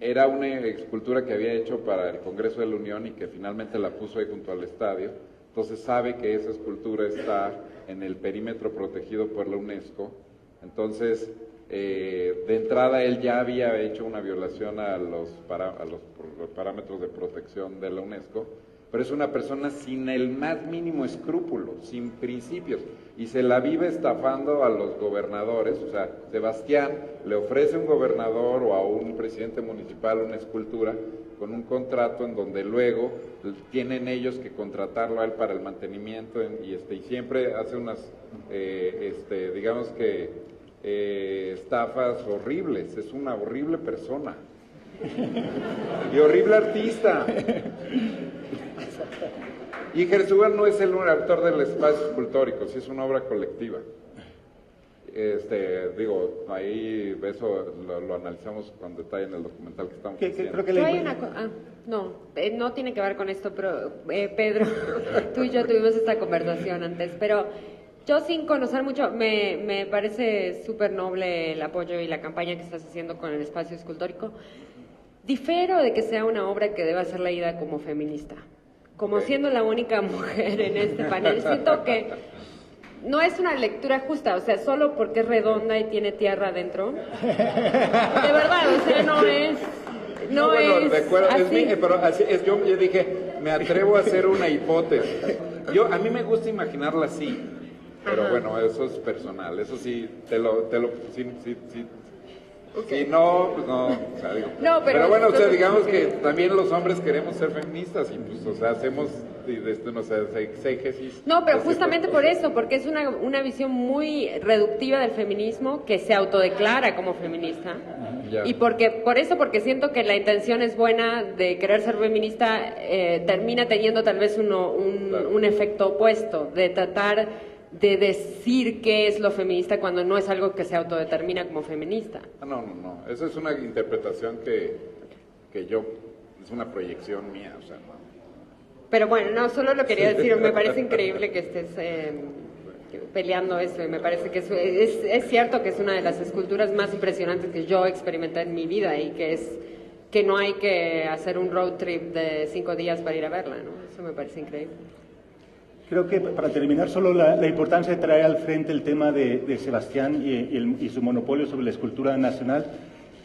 era una escultura que había hecho para el Congreso de la Unión y que finalmente la puso ahí junto al estadio. Entonces sabe que esa escultura está en el perímetro protegido por la UNESCO. Entonces, de entrada él ya había hecho una violación a los parámetros de protección de la UNESCO, pero es una persona sin el más mínimo escrúpulo, sin principios, y se la vive estafando a los gobernadores. O sea, Sebastián le ofrece a un gobernador o a un presidente municipal una escultura con un contrato en donde luego tienen ellos que contratarlo a él para el mantenimiento, y siempre hace unas, digamos que, estafas horribles. Es una horrible persona y horrible artista. Y Gersuga no es el autor del espacio escultórico, sí es una obra colectiva. Digo, ahí eso lo analizamos con detalle en el documental que estamos haciendo. Creo que no tiene que ver con esto, pero Pedro, tú y yo tuvimos esta conversación antes, pero yo, sin conocer mucho, me parece súper noble el apoyo y la campaña que estás haciendo con el espacio escultórico. Difiero de que sea una obra que deba ser leída como feminista. Como siendo la única mujer en este panel, siento que no es una lectura justa, o sea, solo porque es redonda y tiene tierra adentro. De verdad, o sea, no es de acuerdo, así. Pero así es, yo dije, me atrevo a hacer una hipótesis. A mí me gusta imaginarla así, pero bueno, eso es personal, eso sí, sí, no, pues no, o sea, digo. No, pero bueno, o sea, digamos que también los hombres queremos ser feministas y pues, o sea, hacemos exégesis. No, pero justamente por eso, porque es una visión muy reductiva del feminismo que se autodeclara como feminista. Y porque siento que la intención es buena de querer ser feminista, termina teniendo tal vez un efecto opuesto, de tratar de decir qué es lo feminista cuando no es algo que se autodetermina como feminista. No, eso es una interpretación que es una proyección mía, o sea, no. Pero bueno, no, solo lo quería decir, me parece increíble que estés peleando eso, y me parece que es cierto que es una de las esculturas más impresionantes que yo experimenté en mi vida, y que no hay que hacer un road trip de 5 días para ir a verla, ¿no? Eso me parece increíble. Creo que para terminar, solo la importancia de traer al frente el tema de Sebastián y su monopolio sobre la escultura nacional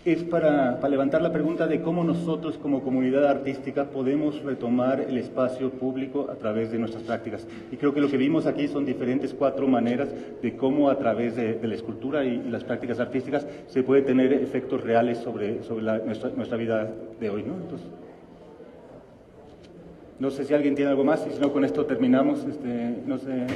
es para levantar la pregunta de cómo nosotros como comunidad artística podemos retomar el espacio público a través de nuestras prácticas. Y creo que lo que vimos aquí son diferentes 4 maneras de cómo a través de la escultura y las prácticas artísticas se puede tener efectos reales sobre nuestra vida de hoy, ¿no? Entonces, no sé si alguien tiene algo más, y si no, con esto terminamos. No sé.